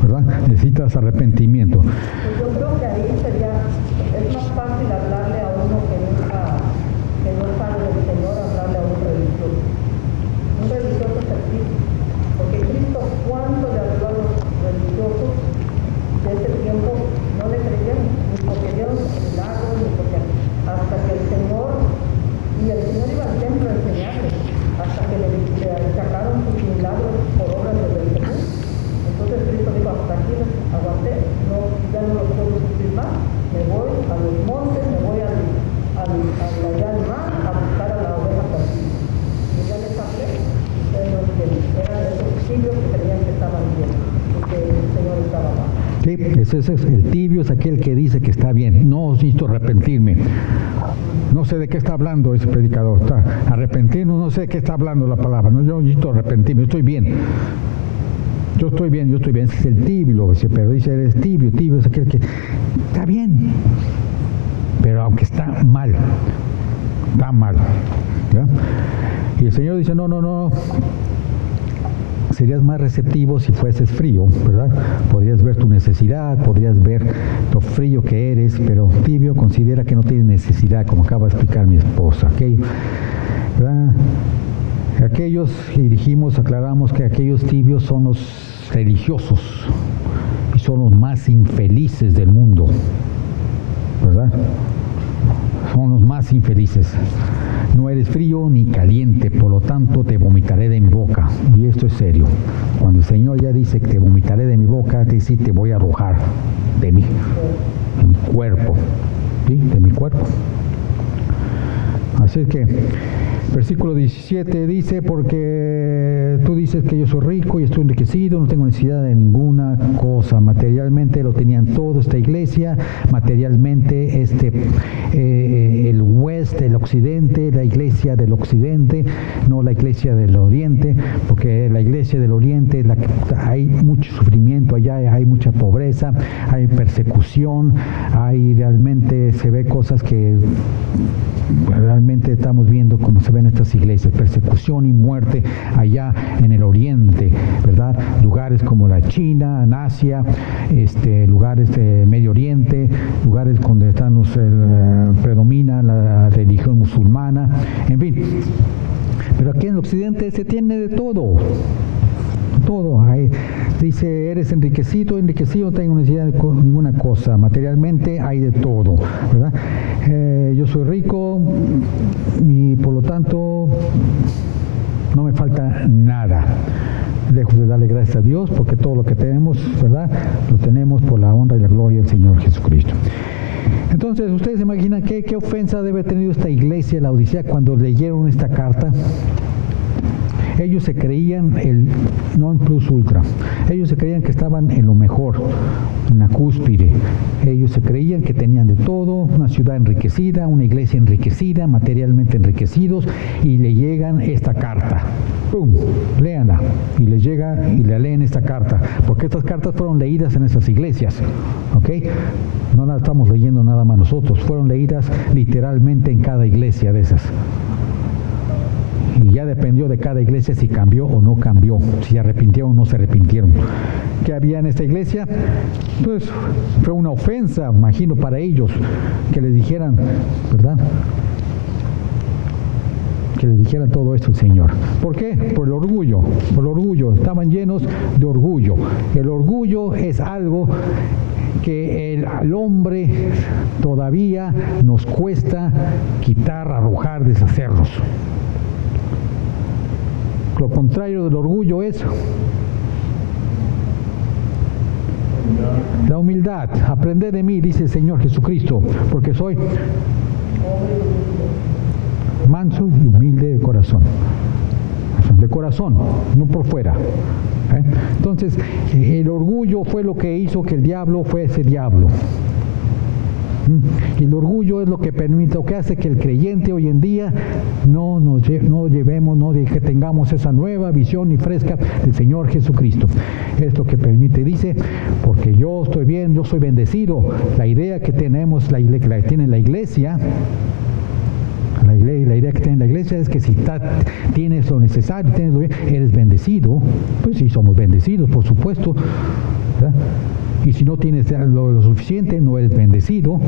¿verdad? Necesitas arrepentimiento. Pues yo creo que ahí es más fácil hablarle a uno que no sabe del Señor, hablarle a un religioso. ¿Sí? Ese es el tibio, es aquel que dice que está bien. No necesito arrepentirme. No sé de qué está hablando ese predicador. Arrepentirnos, no sé de qué está hablando la palabra. No, yo necesito arrepentirme, estoy bien. Yo estoy bien. Ese es el tibio, pero dice, eres tibio. Tibio es aquel que está bien, pero aunque está mal. ¿Ya? Y el Señor dice, no. Serías más receptivo si fueses frío, ¿verdad? Podrías ver tu necesidad, podrías ver lo frío que eres, pero tibio considera que no tienes necesidad, como acaba de explicar mi esposa, ¿ok? ¿Verdad? Aquellos, y aclaramos que aquellos tibios son los religiosos y son los más infelices del mundo, ¿verdad? Son los más infelices. No eres frío ni caliente, por lo tanto te vomitaré de mi boca. Y esto es serio. Cuando el Señor ya dice que te vomitaré de mi boca, te dice te voy a arrojar de mi cuerpo. ¿Sí? De mi cuerpo. Así que, versículo 17 dice, porque tú dices que yo soy rico y estoy enriquecido, no tengo necesidad de ninguna cosa. Materialmente lo tenían todo esta iglesia, materialmente el West, el Occidente, la iglesia del Occidente, no la iglesia del Oriente, porque la iglesia del Oriente hay mucho sufrimiento allá, hay mucha pobreza, hay persecución, realmente se ve cosas que realmente estamos viendo como se ven estas iglesias, persecución y muerte allá en el Oriente, ¿verdad? Lugares como la China, en Asia, lugares de Medio Oriente, lugares donde predomina la religión musulmana, en fin. Pero aquí en el Occidente se tiene de todo. Dice, eres enriquecido, no tengo necesidad de ninguna cosa. Materialmente hay de todo, ¿verdad? Yo soy rico y por lo tanto no me falta nada. Lejos de darle gracias a Dios, porque todo lo que tenemos, ¿verdad? Lo tenemos por la honra y la gloria del Señor Jesucristo. Entonces, ¿ustedes se imaginan qué ofensa debe haber tenido esta iglesia de la Odisea cuando leyeron esta carta? Ellos se creían el non plus ultra. Ellos se creían que estaban en lo mejor, en la cúspide. Ellos se creían que tenían de todo, una ciudad enriquecida, una iglesia enriquecida, materialmente enriquecidos, y le llegan esta carta. ¡Pum! Léanla. Y les llega y le leen esta carta, porque estas cartas fueron leídas en esas iglesias. ¿Ok? No las estamos leyendo nada más nosotros, fueron leídas literalmente en cada iglesia de esas. Y ya dependió de cada iglesia si cambió o no cambió, si se arrepintieron o no se arrepintieron. ¿Qué había en esta iglesia? Pues fue una ofensa, imagino, para ellos, que les dijeran, ¿verdad? Que les dijeran todo esto el Señor. ¿Por qué? Por el orgullo, estaban llenos de orgullo. El orgullo es algo que al hombre todavía nos cuesta quitar, arrojar, deshacerlos. Lo contrario del orgullo es la humildad. Aprended de mí, dice el Señor Jesucristo, porque soy manso y humilde de corazón. De corazón, no por fuera. Entonces, el orgullo fue lo que hizo que el diablo fuese diablo. Y el orgullo es lo que permite, lo que hace que el creyente hoy en día no tengamos esa nueva visión y fresca del Señor Jesucristo. Es lo que permite, dice, porque yo estoy bien, yo soy bendecido. La idea que tenemos, la tiene la iglesia, la idea que tiene la iglesia es que si tienes lo necesario, tienes lo bien, eres bendecido. Pues sí, somos bendecidos, por supuesto, ¿verdad? Y si no tienes lo suficiente, no eres bendecido.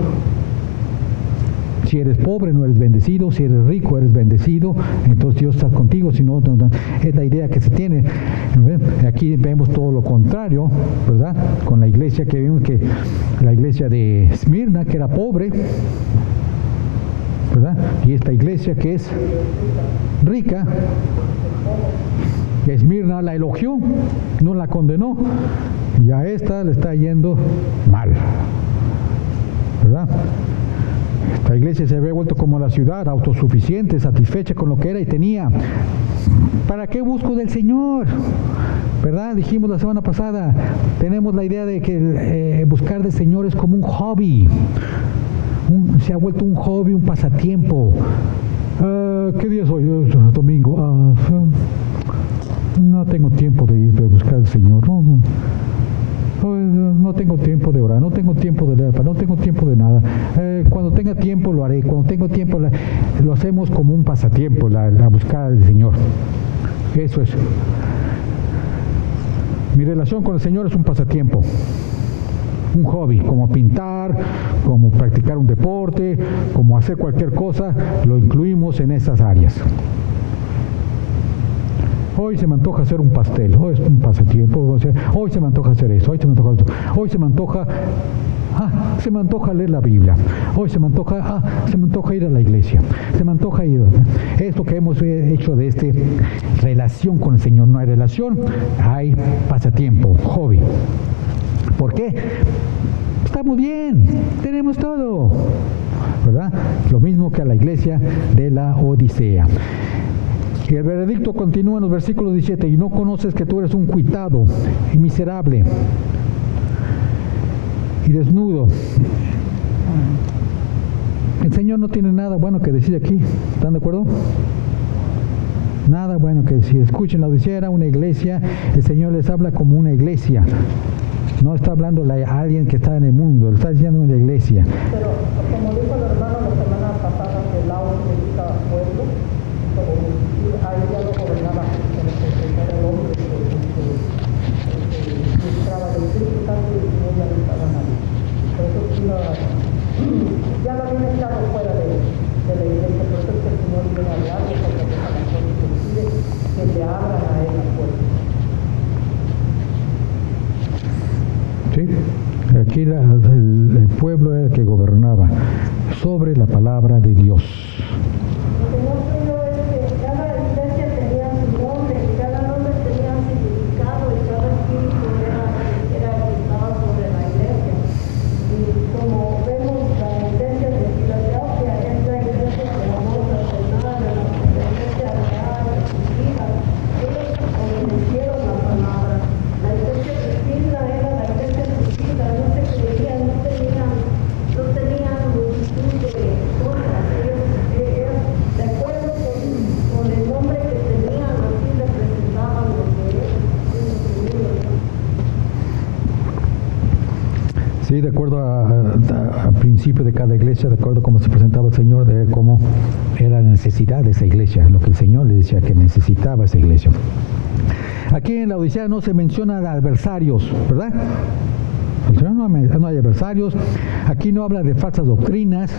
Si eres pobre, no eres bendecido. Si eres rico, eres bendecido. Entonces Dios está contigo. Si no, es la idea que se tiene. Aquí vemos todo lo contrario, ¿verdad? Con la iglesia que vimos, que la iglesia de Esmirna, que era pobre, ¿verdad? Y esta iglesia que es rica, Esmirna la elogió, no la condenó, y a esta le está yendo mal, ¿verdad? Esta iglesia se había vuelto como la ciudad, autosuficiente, satisfecha con lo que era y tenía. ¿Para qué busco del Señor? ¿verdad? Dijimos la semana pasada, tenemos la idea de que buscar del Señor es como un hobby. Se ha vuelto un hobby, un pasatiempo. ¿Qué día es hoy? Domingo. No tengo tiempo de ir a buscar al Señor. No tengo tiempo de orar, no tengo tiempo de leer, no tengo tiempo de nada. Cuando tenga tiempo lo haré. Cuando tengo tiempo lo hacemos como un pasatiempo, la buscar al Señor. Eso es. Mi relación con el Señor es un pasatiempo, un hobby, como pintar, como practicar un deporte, como hacer cualquier cosa, lo incluimos en esas áreas. Hoy se me antoja hacer un pastel, hoy es un pasatiempo, hoy se me antoja hacer eso, hoy se me antoja esto, hoy se me antoja leer la Biblia, hoy se me antoja ir a la iglesia, se me antoja ir. Es lo que hemos hecho de esta relación con el Señor. No hay relación, hay pasatiempo, hobby. ¿Por qué? Estamos bien, tenemos todo, ¿verdad? Lo mismo que a la iglesia de la Odisea. Y el veredicto continúa en los versículos 17, y no conoces que tú eres un cuitado y miserable y desnudo. El Señor no tiene nada bueno que decir aquí, ¿están de acuerdo? Nada bueno que decir. Escuchen, la Odisea era una iglesia, el Señor les habla como una iglesia. No está hablando a alguien que está en el mundo, le está diciendo una iglesia. Pero como dijo el hermano la semana pasada, que el agua significa pueblo, ahí ya no gobernaba era el hombre que ministraba el Espíritu Santo y no ya no estaba nadie. Por eso ya lo habían echado fuera de la iglesia, por eso es que el Señor viene a hablarles a las personas que pide que le abran a él la puerta. ¿Sí? Aquí el pueblo era el que gobernaba sobre la palabra de Dios. Lo que no sé yo es que cada iglesia tenía su nombre, y cada nombre tenía significado, y cada espíritu era el que estaba sobre la iglesia. Y como vemos, la iglesia de Filadelfia es la iglesia que amó a Satanás, la iglesia real, exclusiva. Ellos obedecieron la palabra. La iglesia de Esmirna era la iglesia exclusiva, no se creían, no tenían multitud de cosas. Ellos de acuerdo con el nombre que tenían, así representaban lo que ellos. Sí, de acuerdo al principio de cada iglesia, de acuerdo a cómo se presentaba el Señor, de cómo era la necesidad de esa iglesia, lo que el Señor le decía que necesitaba esa iglesia. Aquí en la Odisea no se mencionan adversarios, ¿verdad? El Señor no hay adversarios. Aquí no habla de falsas doctrinas.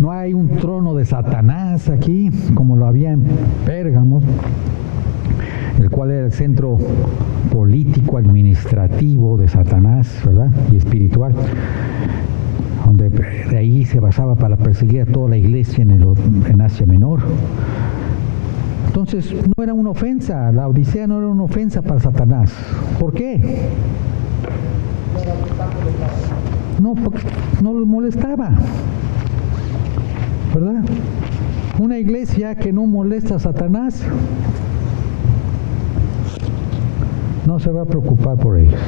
No hay un trono de Satanás aquí, como lo había en Pérgamo, el cual era el centro político, administrativo de Satanás, ¿verdad? Y espiritual, donde de ahí se basaba para perseguir a toda la iglesia en Asia Menor. Entonces, no era una ofensa, la Odisea no era una ofensa para Satanás. ¿Por qué? No, porque no les molestaba, ¿verdad? Una iglesia que no molesta a Satanás no se va a preocupar por ellos.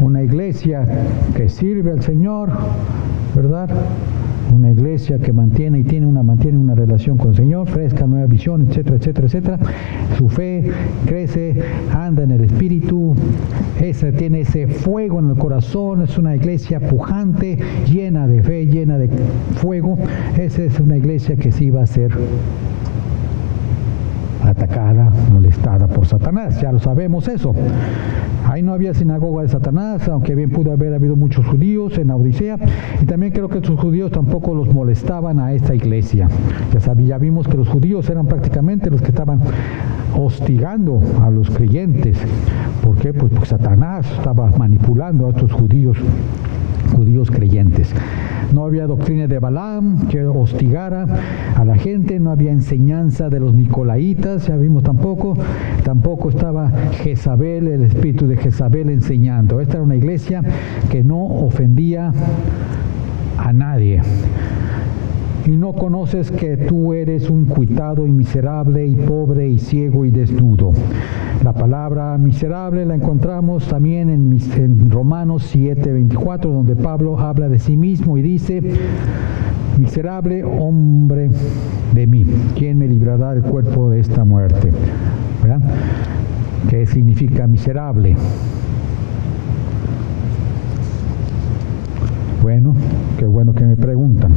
Una iglesia que sirve al Señor, ¿verdad? Una iglesia que mantiene una relación con el Señor, fresca, nueva visión, etcétera, etcétera, etcétera. Su fe crece, anda en el Espíritu, tiene ese fuego en el corazón, es una iglesia pujante, llena de fe, llena de fuego. Esa es una iglesia que sí va a ser atacada, molestada por Satanás, ya lo sabemos eso. Ahí no había sinagoga de Satanás, aunque bien pudo haber habido muchos judíos en la Odisea, y también creo que sus judíos tampoco los molestaban a esta iglesia. Ya vimos que los judíos eran prácticamente los que estaban hostigando a los creyentes. ¿Por qué? Pues porque Satanás estaba manipulando a estos judíos creyentes. No había doctrina de Balaam que hostigara a la gente, no había enseñanza de los nicolaitas, ya vimos tampoco estaba Jezabel, el espíritu de Jezabel enseñando. Esta era una iglesia que no ofendía a nadie. y no conoces que tú eres un cuitado y miserable y pobre y ciego y desnudo. La palabra miserable la encontramos también en Romanos 7:24, donde Pablo habla de sí mismo y dice: miserable hombre de mí, ¿quién me librará del cuerpo de esta muerte? ¿Verdad? ¿Qué significa miserable? Bueno, qué bueno que me preguntan.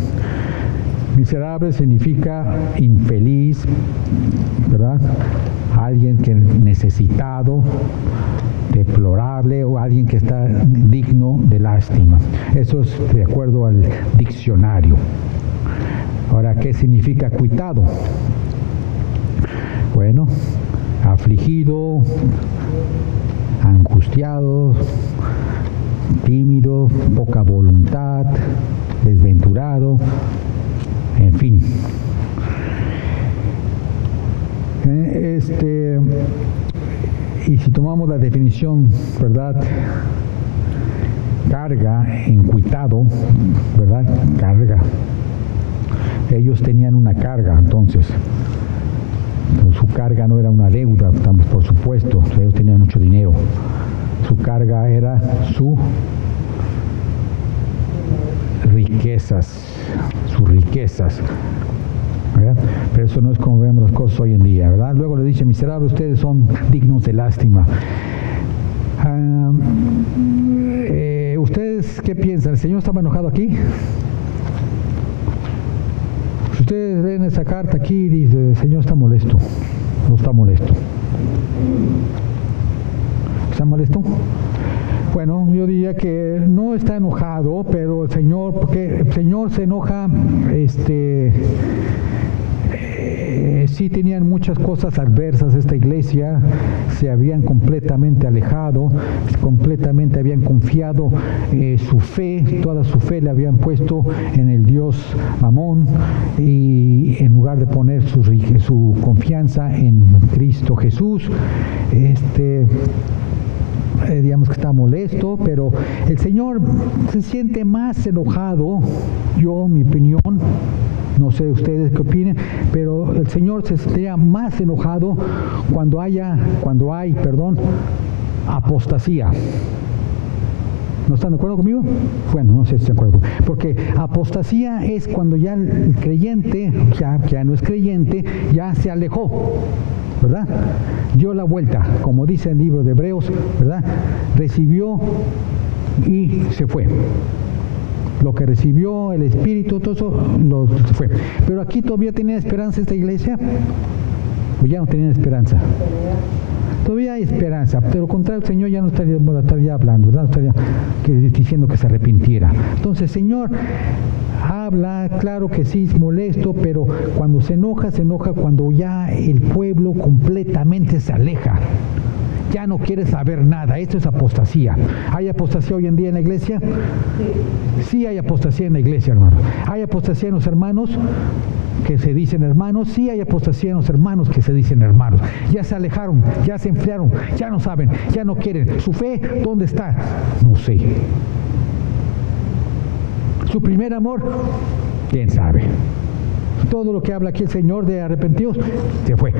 Miserable significa infeliz, ¿verdad? Alguien que necesitado, deplorable, o alguien que está digno de lástima. Eso es de acuerdo al diccionario. Ahora, ¿qué significa cuitado? Bueno, afligido, angustiado, tímido, poca voluntad, desventurado, en fin. Y si tomamos la definición, ¿verdad? Carga en cuitado, ¿verdad? Carga. Ellos tenían una carga, entonces. Su carga no era una deuda, estamos por supuesto, ellos tenían mucho dinero. Su carga era sus riquezas, ¿verdad? Pero eso no es como vemos las cosas hoy en día, ¿verdad? Luego le dice: miserables, ustedes son dignos de lástima. ¿Ustedes qué piensan? ¿El Señor estaba enojado aquí? Si ustedes ven esa carta aquí, dice: el Señor está molesto. No está molesto. ¿Está molesto? Bueno, yo diría que no está enojado, pero el Señor, porque el Señor se enoja, sí tenían muchas cosas adversas esta iglesia, se habían completamente alejado, completamente habían confiado su fe, toda su fe la habían puesto en el Dios Mamón, y en lugar de poner su confianza en Cristo Jesús, digamos que está molesto, pero el Señor se siente más enojado, mi opinión, no sé ustedes qué opinen, pero el Señor se sentiría más enojado cuando hay, apostasía. ¿No están de acuerdo conmigo? Bueno, no sé si están de acuerdo conmigo. Porque apostasía es cuando ya el creyente, ya no es creyente, ya se alejó, ¿verdad? Dio la vuelta, como dice el libro de Hebreos, ¿verdad? Recibió y se fue. Lo que recibió el Espíritu, todo eso se fue. Pero aquí todavía tenía esperanza esta iglesia, o ya no tenía esperanza. Todavía hay esperanza, pero contra el Señor ya no estaría hablando, ¿verdad? No estaría diciendo que se arrepintiera. Entonces, Señor habla, claro que sí es molesto, pero cuando se enoja cuando ya el pueblo completamente se aleja. Ya no quiere saber nada. Esto es apostasía. ¿Hay apostasía hoy en día en la iglesia? Sí hay apostasía en la iglesia, hermano. ¿Hay apostasía en los hermanos que se dicen hermanos? Sí hay apostasía en los hermanos que se dicen hermanos. Ya se alejaron, ya se enfriaron, ya no saben, ya no quieren. ¿Su fe dónde está? No sé. ¿Su primer amor? ¿Quién sabe? Todo lo que habla aquí el Señor de arrepentidos, se fue.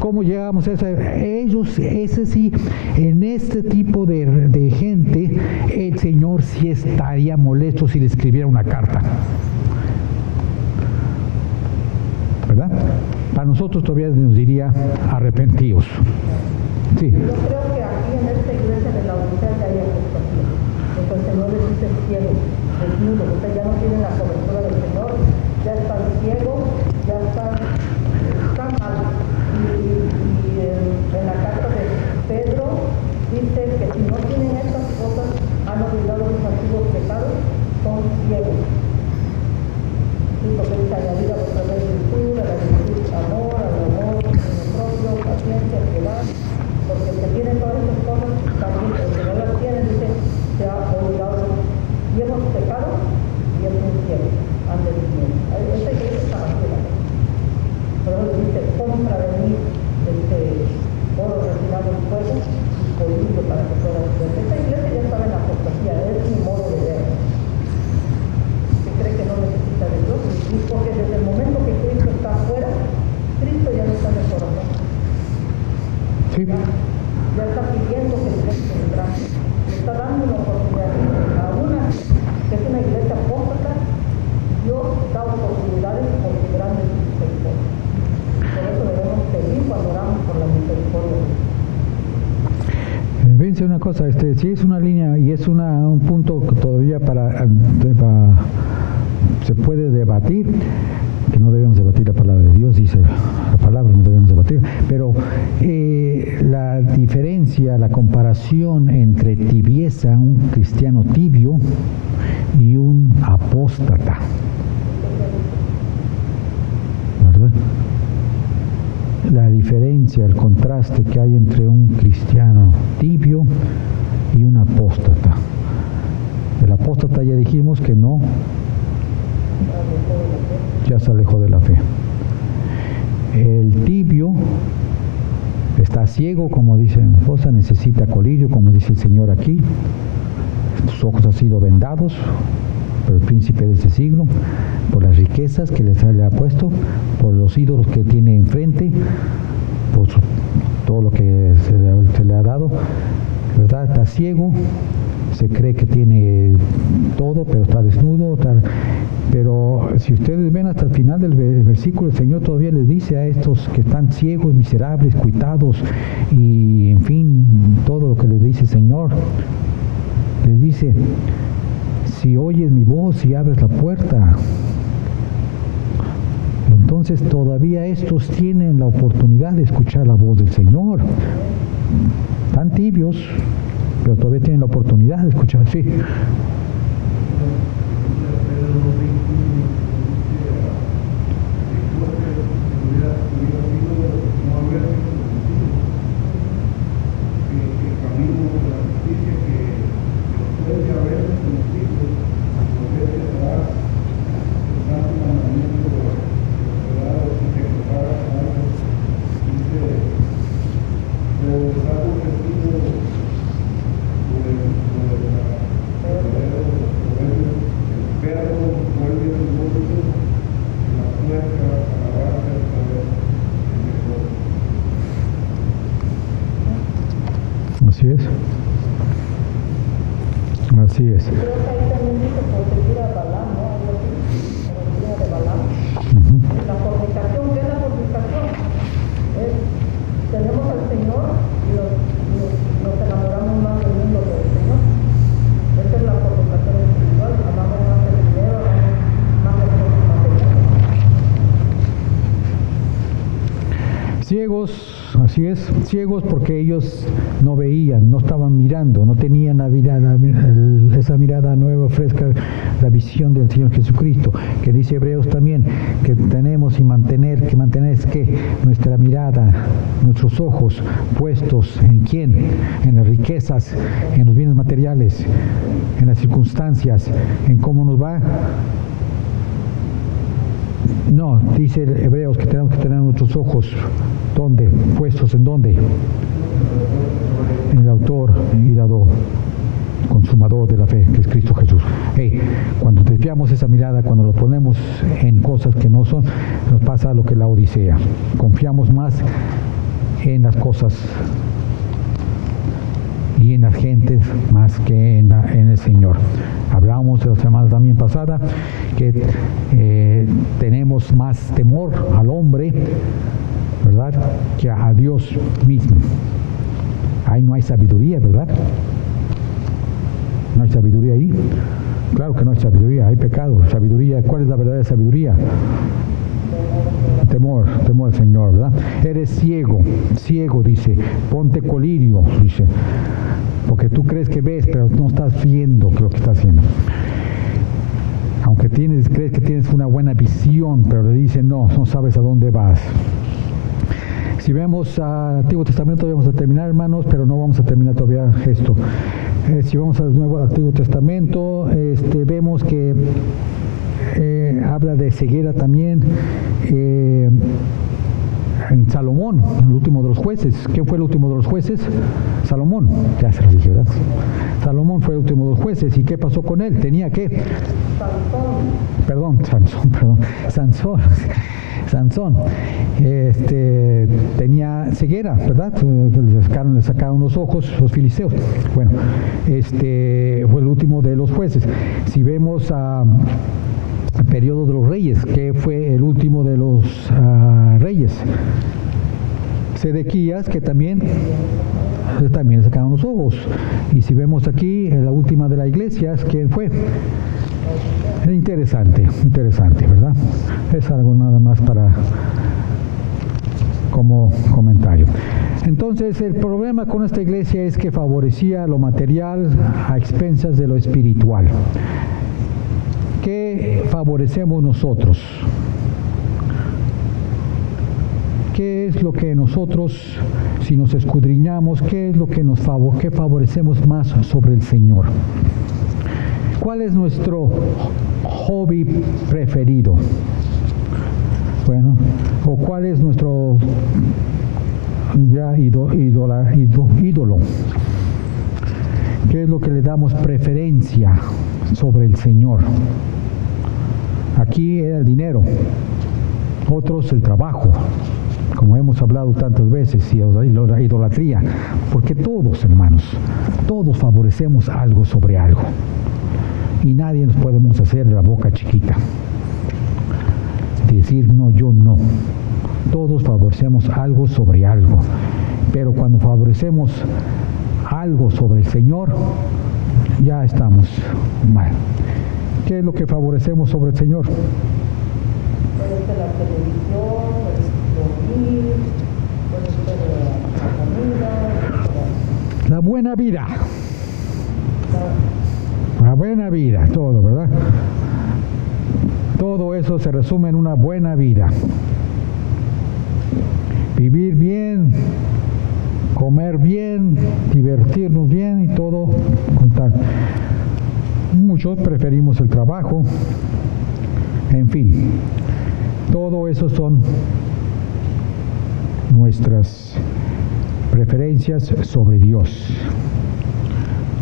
¿Cómo llegamos a eso? Ellos, ese sí, en este tipo de gente, el Señor sí estaría molesto si le escribiera una carta. ¿Verdad? Para nosotros todavía nos diría arrepentidos. Sí. Yo creo que aquí en esta iglesia de la unidad ya hay apostasía. Porque el Señor les dice ciego, desnudo. Ustedes ya no tienen la cobertura del Señor, ya están ciegos, ya están mal. Y en la carta de Pedro dice que si no tienen estas cosas, han olvidado sus antiguos pecados, son ciegos. Sí, porque dice: añadir a vuestra virtud, a la virtud amor, al amor propio, paciencia, piedad. Porque el que tiene todas esas cosas, también el que no las tiene, dice, se ha olvidado. Y hemos pecado y es un cielo, antes de Dios. Esta iglesia está vacía. Sí. Ya está pidiendo que entrar. Está dando una oportunidad a una que es una iglesia apóstata. Dios da oportunidades por su grande misericordia. Por eso debemos pedir cuando oramos por la misericordia. Fíjense una cosa, sí es una línea y es un punto que todavía se puede debatir, que no debemos debatir la palabra de Dios, dice la palabra, no debemos debatir, pero la diferencia, la comparación entre tibieza, un cristiano tibio, y un apóstata, ¿verdad? La diferencia, el contraste que hay entre un cristiano tibio y un apóstata. El apóstata ya dijimos que no, ya se alejó de la fe. El tibio está ciego, como dice mi esposa, necesita colirio, como dice el Señor aquí. Sus ojos han sido vendados por el príncipe de este siglo, por las riquezas que le ha puesto, por los ídolos que tiene enfrente, por todo lo que se le ha dado, ¿verdad? Está ciego, se cree que tiene todo, pero está desnudo, pero si ustedes ven hasta el final del versículo, el Señor todavía les dice a estos que están ciegos, miserables, cuitados, y en fin, todo lo que les dice el Señor, les dice: si oyes mi voz y abres la puerta, entonces todavía estos tienen la oportunidad de escuchar la voz del Señor. Están tibios, pero todavía tienen la oportunidad de escuchar. Sí. Así es. Así es. Creo que ahí también dice por seguir a Balaam, ¿no? Algo así, la doctrina de Balaam. La fornicación, ¿qué es la fornicación? Tenemos al Señor y nos enamoramos más del mundo que del Señor. Esa es la fornicación espiritual, amamos más el dinero, amamos más las cosas materiales. Ciegos, así es, ciegos porque ellos no veían, no estaban mirando, no tenían esa mirada nueva, fresca, la visión del Señor Jesucristo, que dice Hebreos también, que tenemos que mantener es que nuestra mirada, nuestros ojos puestos ¿en quién? En las riquezas, en los bienes materiales, en las circunstancias, en cómo nos va. No, dice Hebreos que tenemos que tener nuestros ojos, ¿dónde? ¿Puestos en dónde? En el autor y dador, consumador de la fe, que es Cristo Jesús. Cuando desviamos esa mirada, cuando lo ponemos en cosas que no son, nos pasa lo que la Odisea. Confiamos más en las cosas y en las gentes más que en el Señor. Hablamos la semana también pasada que tenemos más temor al hombre, ¿verdad?, que a Dios mismo. Ahí no hay sabiduría, ¿verdad? ¿No hay sabiduría ahí? Claro que no hay sabiduría, hay pecado. Sabiduría, ¿cuál es la verdadera sabiduría? Temor al Señor, ¿verdad? Eres ciego, dice, ponte colirio, dice, porque tú crees que ves, pero no estás viendo lo que estás haciendo. Aunque crees que tienes una buena visión, pero le dice no sabes a dónde vas. Si vemos al Antiguo Testamento, vamos a terminar, hermanos, pero no vamos a terminar todavía esto. Si vamos al Antiguo Testamento, vemos que habla de ceguera también. En Salomón, el último de los jueces. ¿Quién fue el último de los jueces? Salomón. Ya se lo dije, ¿verdad? Salomón fue el último de los jueces. ¿Y qué pasó con él? Tenía que... Sansón. Sansón, tenía ceguera, ¿verdad? Le sacaron los ojos los filisteos. Bueno, fue el último de los jueces. Si vemos el periodo de los reyes, que fue el último de los reyes, Sedequías, que también le sacaron los ojos. Y si vemos aquí, la última de la iglesia, ¿quién fue? Interesante, ¿verdad? Es algo nada más como comentario. Entonces, el problema con esta iglesia es que favorecía lo material a expensas de lo espiritual. ¿Qué favorecemos nosotros? ¿Qué es lo que nosotros, si nos escudriñamos, qué es lo que qué favorecemos más sobre el Señor? ¿Cuál es nuestro hobby preferido? Bueno, o cuál es nuestro ídolo. ¿Qué es lo que le damos preferencia sobre el Señor? Aquí era el dinero, otros el trabajo, como hemos hablado tantas veces, y la idolatría, porque todos, hermanos, todos favorecemos algo sobre algo. Y nadie nos podemos hacer de la boca chiquita. Decir no, yo no. Todos favorecemos algo sobre algo. Pero cuando favorecemos algo sobre el Señor, ya estamos mal. ¿Qué es lo que favorecemos sobre el Señor? Puede ser la televisión, puede ser dormir, puede ser la comida, La buena vida. La buena vida, todo, ¿verdad? Todo eso se resume en una buena vida. Vivir bien, comer bien, divertirnos bien y todo con tal. Muchos preferimos el trabajo, en fin, todo eso son nuestras preferencias sobre Dios,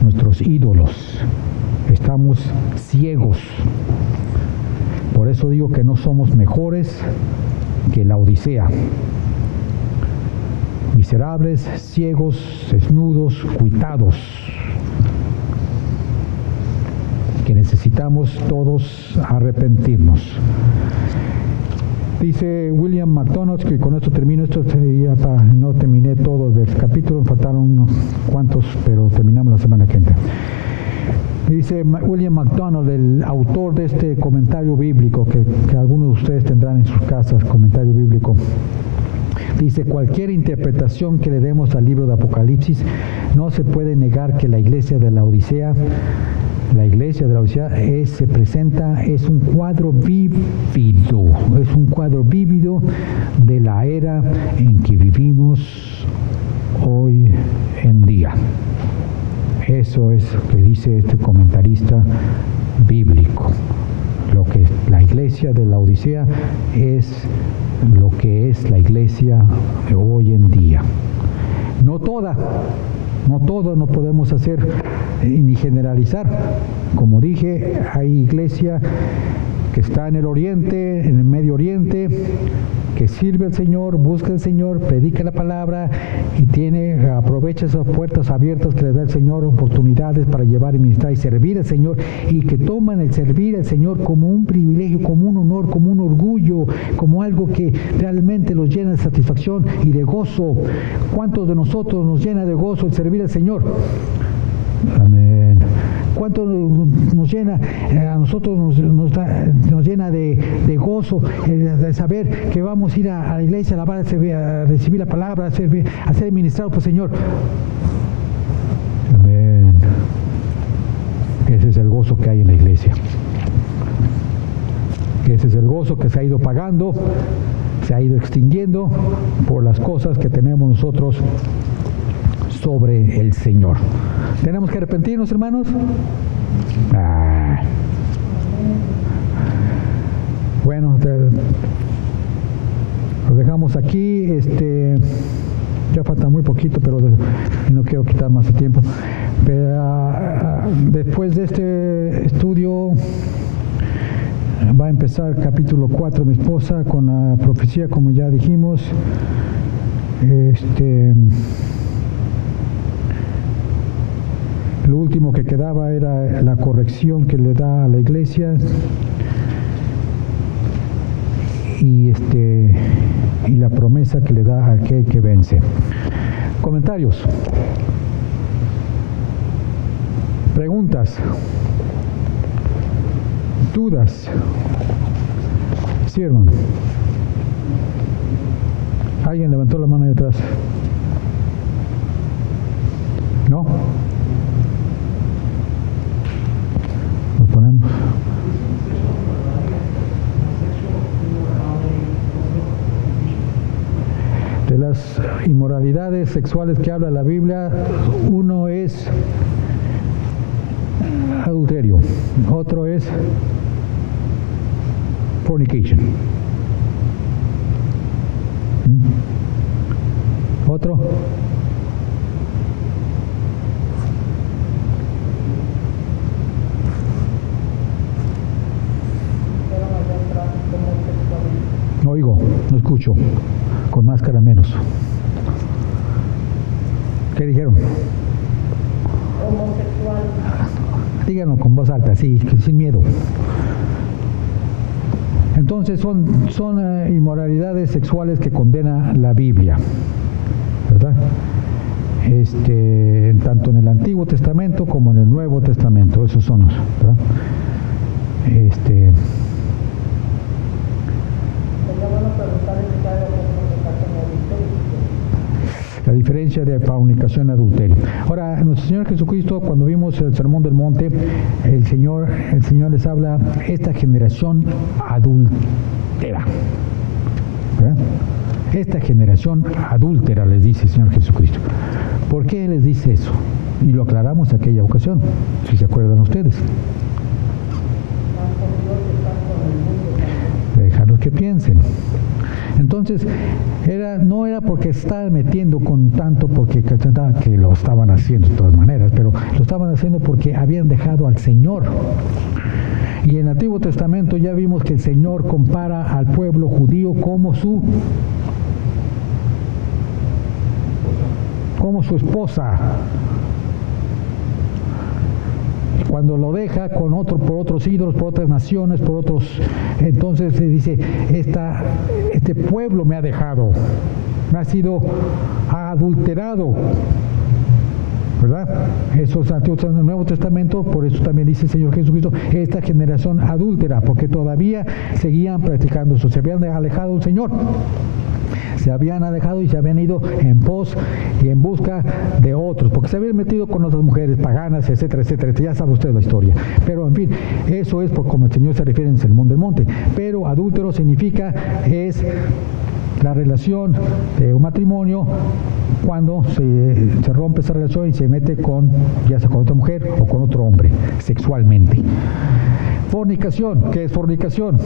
nuestros ídolos. Estamos ciegos. Por eso digo que no somos mejores que la Odisea. Miserables, ciegos, desnudos, cuitados. Que necesitamos todos arrepentirnos. Dice William MacDonald, que con esto termino, no terminé todo el capítulo, me faltaron unos cuantos, pero terminamos la semana que entra. Dice William MacDonald, el autor de este comentario bíblico, que algunos de ustedes tendrán en sus casas, comentario bíblico. Dice, cualquier interpretación que le demos al libro de Apocalipsis, no se puede negar que la iglesia de la Odisea se presenta, es un cuadro vívido de la era en que vivimos hoy en día. Eso es lo que dice este comentarista bíblico. Lo que la iglesia de la Odisea es lo que es la iglesia de hoy en día. No toda, no podemos hacer ni generalizar. Como dije, hay iglesia que está en el Oriente, en el Medio Oriente, que sirve al Señor, busca al Señor, predica la palabra y aprovecha esas puertas abiertas que le da el Señor, oportunidades para llevar y ministrar y servir al Señor, y que toman el servir al Señor como un privilegio, como un honor, como un orgullo, como algo que realmente los llena de satisfacción y de gozo. ¿Cuántos de nosotros nos llena de gozo el servir al Señor? Amén. ¿Cuánto nos llena, a nosotros nos llena de gozo de saber que vamos a ir a la iglesia, a recibir la palabra, a ser ministrados por el Señor? Amén. Ese es el gozo que hay en la iglesia. Ese es el gozo que se ha ido pagando, se ha ido extinguiendo por las cosas que tenemos nosotros sobre el Señor. ¿Tenemos que arrepentirnos, hermanos? Bueno, lo dejamos aquí. Ya falta muy poquito, pero no quiero quitar más el tiempo. Pero después de este estudio va a empezar capítulo 4 mi esposa con la profecía, como ya dijimos. Lo último que quedaba era la corrección que le da a la iglesia y la promesa que le da a aquel que vence. Comentarios, preguntas, dudas. Sí, hermano. ¿Alguien levantó la mano de atrás? ¿No? Nos ponemos. De las inmoralidades sexuales que habla la Biblia, uno es adulterio, otro es fornication. ¿Otro? No oigo, no escucho. Con máscara menos. ¿Qué dijeron? Homosexual. Díganlo con voz alta, sí, sin miedo. Entonces son inmoralidades sexuales que condena la Biblia, ¿verdad? Tanto en el Antiguo Testamento como en el Nuevo Testamento, esos son los, ¿verdad? La diferencia de fornicación y adulterio. Ahora, nuestro Señor Jesucristo, cuando vimos el Sermón del Monte, el Señor les habla, esta generación adúltera, ¿verdad? Esta generación adúltera, les dice el Señor Jesucristo. ¿Por qué les dice eso? Y lo aclaramos en aquella ocasión, si se acuerdan ustedes. Dejarlos que piensen. Entonces, no era porque estaban metiendo con tanto, porque que lo estaban haciendo de todas maneras, pero lo estaban haciendo porque habían dejado al Señor. Y en el Antiguo Testamento ya vimos que el Señor compara al pueblo judío como su esposa. Cuando lo deja con por otros ídolos, por otras naciones, por otros, entonces se dice, este pueblo me ha dejado, ha adulterado, ¿verdad? Eso es en el Nuevo Testamento, por eso también dice el Señor Jesucristo, esta generación adúltera, porque todavía seguían practicando eso, se habían alejado del Señor. Se habían alejado y se habían ido en pos y en busca de otros, porque se habían metido con otras mujeres paganas, etcétera, etcétera. Ya sabe usted la historia. Pero en fin, eso es por como el Señor se refiere en el Sermón del Monte. Pero adúltero significa, es la relación de un matrimonio cuando se rompe esa relación y se mete ya sea con otra mujer o con otro hombre, sexualmente. Fornicación, ¿qué es fornicación?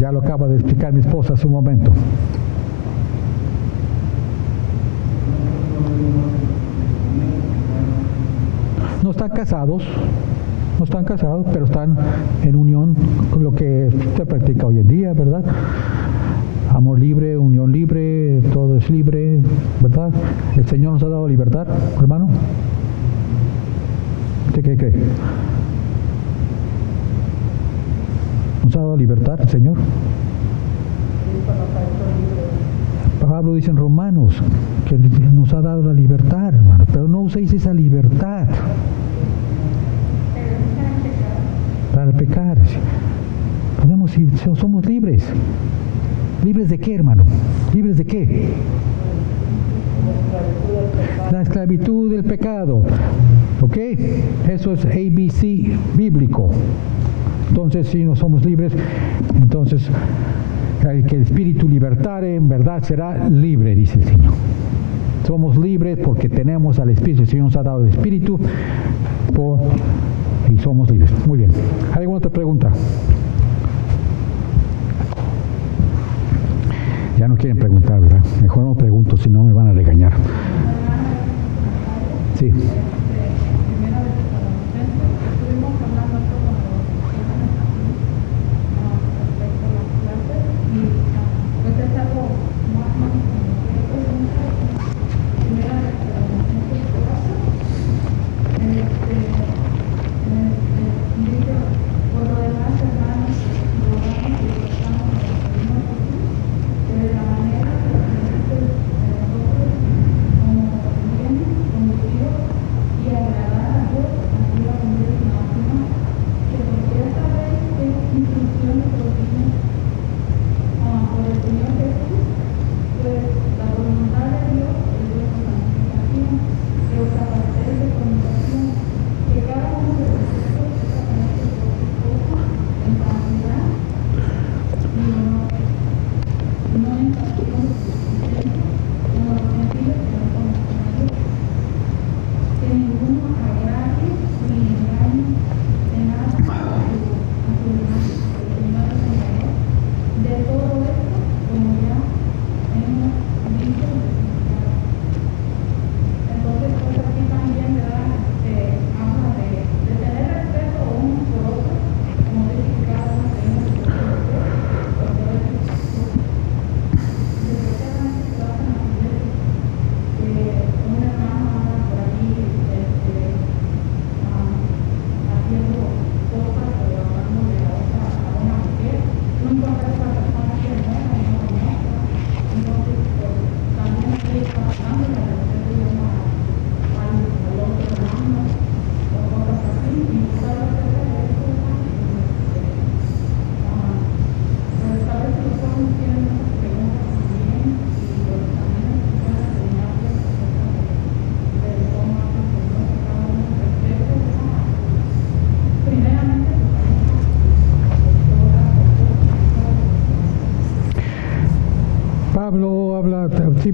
Ya lo acaba de explicar mi esposa hace un momento. No están casados, pero están en unión con lo que se practica hoy en día, ¿verdad? Amor libre, unión libre, todo es libre, ¿verdad? El Señor nos ha dado libertad, hermano. ¿Usted qué cree? ¿Nos ha dado libertad el Señor? Pablo dice en Romanos que nos ha dado la libertad, hermano, pero no uséis esa libertad para pecar. Somos libres. ¿Libres de qué, hermano? ¿Libres de qué? La esclavitud del pecado. ¿Ok? Eso es ABC bíblico. Entonces, si no somos libres, entonces el que el Espíritu libertare en verdad será libre, dice el Señor. Somos libres porque tenemos al Espíritu. El Señor nos ha dado el Espíritu y somos libres. Muy bien. ¿Hay alguna otra pregunta? Ya no quieren preguntar, ¿verdad? Mejor no pregunto, si no me van a regañar. Sí.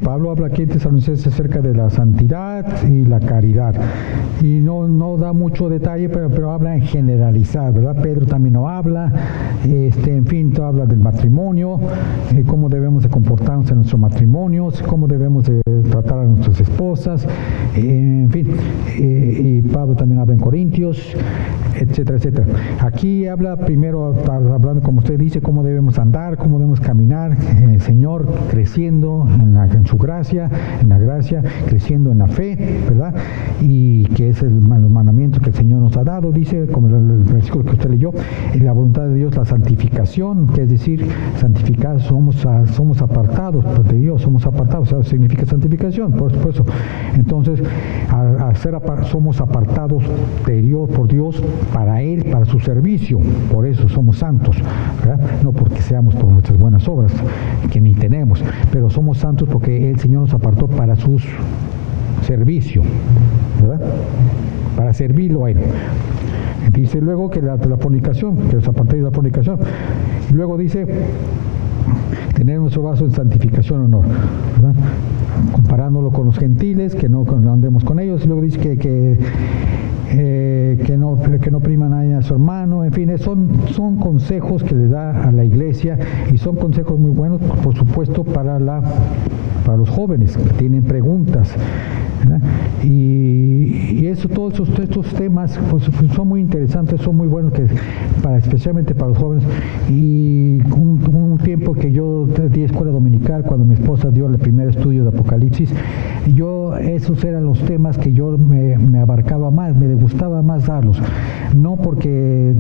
Pablo habla aquí en Tesalonicenses acerca de la santidad y la caridad. Y no da mucho detalle, pero habla en generalizar, ¿verdad? Pedro también no habla, en fin, habla del matrimonio, cómo debemos de comportarnos en nuestros matrimonios, cómo debemos de tratar a nuestras esposas, en fin, y Pablo también habla en Corintios, etcétera, etcétera. Aquí habla primero, hablando como usted dice, cómo debemos andar, cómo debemos caminar en el Señor, creciendo en su gracia, creciendo en la fe, ¿verdad? Y que es los mandamientos que el Señor nos ha dado, dice, como el versículo que usted leyó, en la voluntad de Dios, la santificación, que es decir, santificados, somos apartados de Dios, somos apartados, o sea, significa santificación, por supuesto. Entonces, somos apartados de Dios, por Dios, para Él, para su servicio, por eso somos santos, ¿verdad? No porque seamos por nuestras buenas obras, que ni tenemos, pero somos santos porque el Señor nos apartó para su servicio, ¿verdad? Para servirlo a Él. Dice luego que la fornicación, que os apartéis de la fornicación. Y luego dice, tener nuestro vaso en santificación, honor, ¿verdad? Comparándolo con los gentiles, que no andemos con ellos. Y luego dice que no prima nadie a su hermano. En fin, son consejos que le da a la iglesia, y son consejos muy buenos, por supuesto, para los jóvenes que tienen preguntas, ¿verdad? Y todos estos temas pues, son muy interesantes, son muy buenos, especialmente para los jóvenes. Y un tiempo que yo di escuela dominical, cuando mi esposa dio el primer estudio de Apocalipsis, esos eran los temas que yo me abarcaba más, me gustaba más darlos, no porque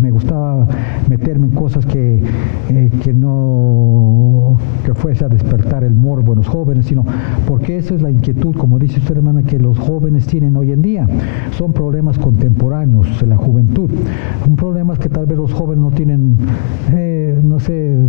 me gustaba meterme en cosas que fuese a despertar el morbo en los jóvenes, sino porque esa es la inquietud, como dice usted, hermana, que los jóvenes tienen hoy en día. Son problemas contemporáneos de la juventud, son problemas que tal vez los jóvenes no tienen,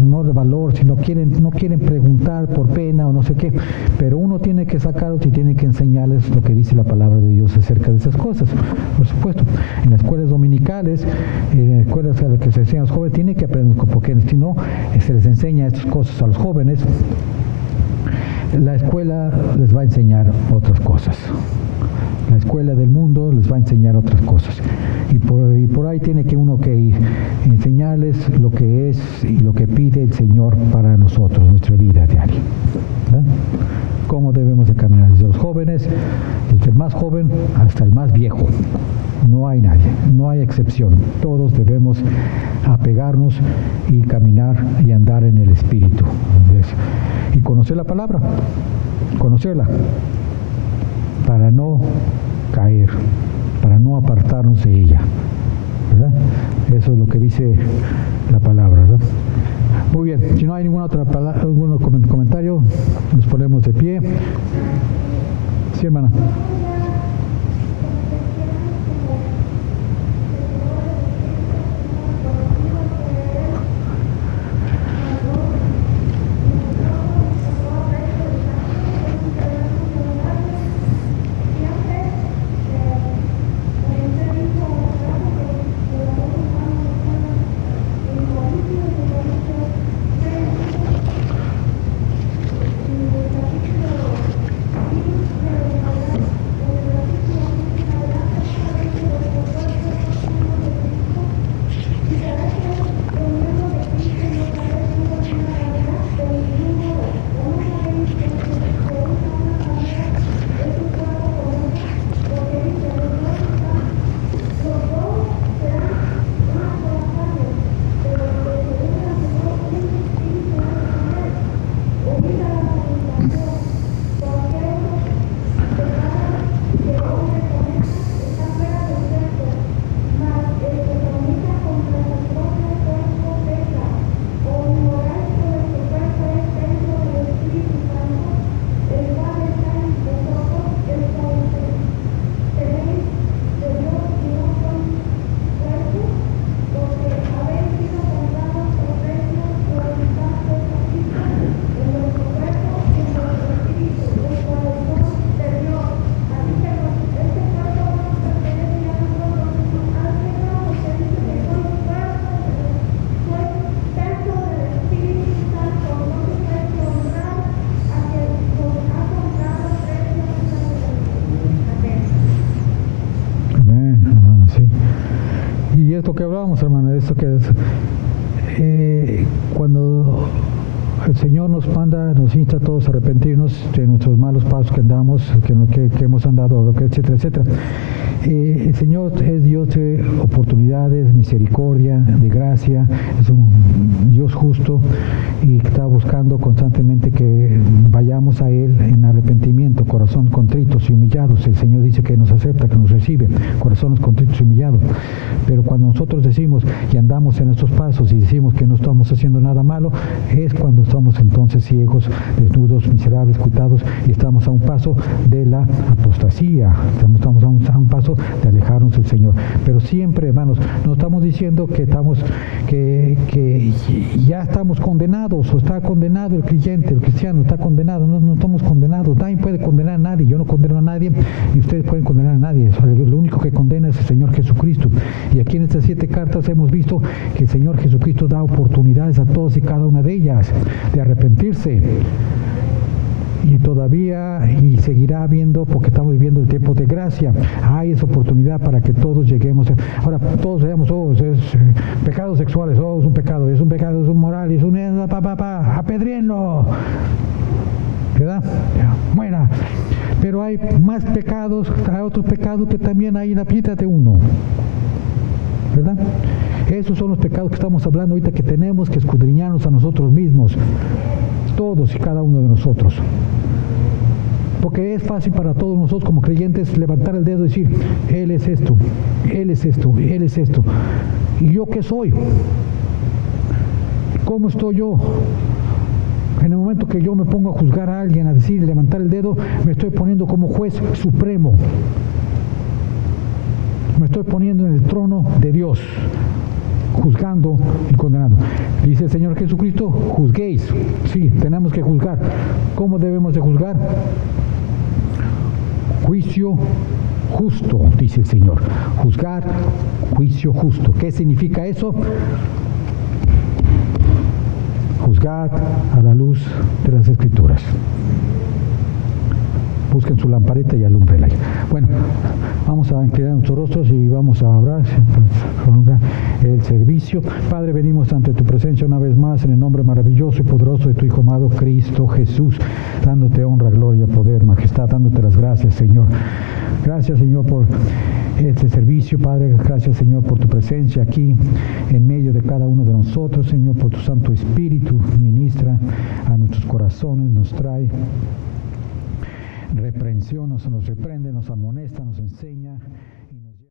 no de valor, sino no quieren preguntar por pena o no sé qué, pero uno tiene que sacarlos y tiene que enseñarles lo que dice la palabra de Dios acerca de esas cosas, por supuesto. En las escuelas dominicales, en las escuelas a las que se enseñan a los jóvenes, tienen que aprender, porque si no, se les enseña estas cosas a los jóvenes, la escuela les va a enseñar otras cosas. La escuela del mundo les va a enseñar otras cosas. Y por ahí tiene que uno que ir, enseñarles lo que es y lo que pide el Señor para nosotros, nuestra vida diaria, ¿verdad? Cómo debemos de caminar, desde los jóvenes, desde el más joven hasta el más viejo. No hay nadie, no hay excepción. Todos debemos apegarnos y caminar y andar en el Espíritu. ¿Ves? Y conocer la palabra, conocerla, para no caer, para no apartarnos de ella, ¿verdad? Eso es lo que dice la palabra, ¿verdad? Muy bien, si no hay ninguna otra palabra, algún comentario, nos ponemos de pie. Sí, hermana. que hablábamos, hermano, esto que es, cuando el Señor nos manda, nos insta a todos a arrepentirnos de nuestros malos pasos que andamos, que hemos andado, etcétera, etcétera. El Señor es Dios de oportunidades, misericordia, de gracia, es un Dios justo y está buscando constantemente que vayamos a Él en arrepentimiento, corazón contritos y humillados. El Señor dice que nos acepta, que nos recibe, corazones contritos y humillados. Pero cuando nosotros decimos y andamos en estos pasos y decimos que no estamos haciendo nada malo, es cuando estamos entonces ciegos, desnudos, miserables, cuitados, y estamos a un paso de la apostasía, estamos a un paso de alejarnos del Señor. Pero siempre, hermanos, no estamos diciendo que ya estamos condenados, o está condenado el creyente, el cristiano está condenado. No estamos condenados, nadie puede condenar a nadie, yo no condeno a nadie, ni ustedes pueden condenar a nadie. Lo único que condena es el Señor Jesucristo. Y aquí en estas 7 cartas hemos visto que el Señor Jesucristo da oportunidades a todos y cada una de ellas de arrepentirse. Y todavía, y seguirá habiendo, porque estamos viviendo el tiempo de gracia, hay esa oportunidad para que todos lleguemos. Ahora, todos veamos, pecados sexuales, es un pecado, es un moral, es un apedréenlo, ¿verdad? Muera. Pero hay más pecados, hay otros pecados que también hay en la vida de uno, ¿verdad? Esos son los pecados que estamos hablando ahorita, que tenemos que escudriñarnos a nosotros mismos, todos y cada uno de nosotros. Porque es fácil para todos nosotros como creyentes levantar el dedo y decir, Él es esto, Él es esto, Él es esto. ¿Y yo qué soy? ¿Cómo estoy yo? En el momento que yo me pongo a juzgar a alguien, a decir, levantar el dedo, me estoy poniendo como juez supremo. Me estoy poniendo en el trono de Dios, juzgando y condenando. Dice el Señor Jesucristo, juzguéis. Sí, tenemos que juzgar. ¿Cómo debemos de juzgar? Juicio justo, dice el Señor. Juzgar, juicio justo. ¿Qué significa eso? Juzgar a la luz de las Escrituras. Busquen su lamparita y alúmbrela. Bueno, vamos a inclinar nuestros rostros y vamos a orar el servicio. Padre, venimos ante tu presencia una vez más en el nombre maravilloso y poderoso de tu Hijo amado Cristo Jesús, dándote honra, gloria, poder, majestad, dándote las gracias, Señor. Gracias, Señor, por este servicio, Padre. Gracias, Señor, por tu presencia aquí en medio de cada uno de nosotros, Señor, por tu Santo Espíritu. Ministra a nuestros corazones, nos trae reprensión, nos reprende, nos amonesta, nos enseña.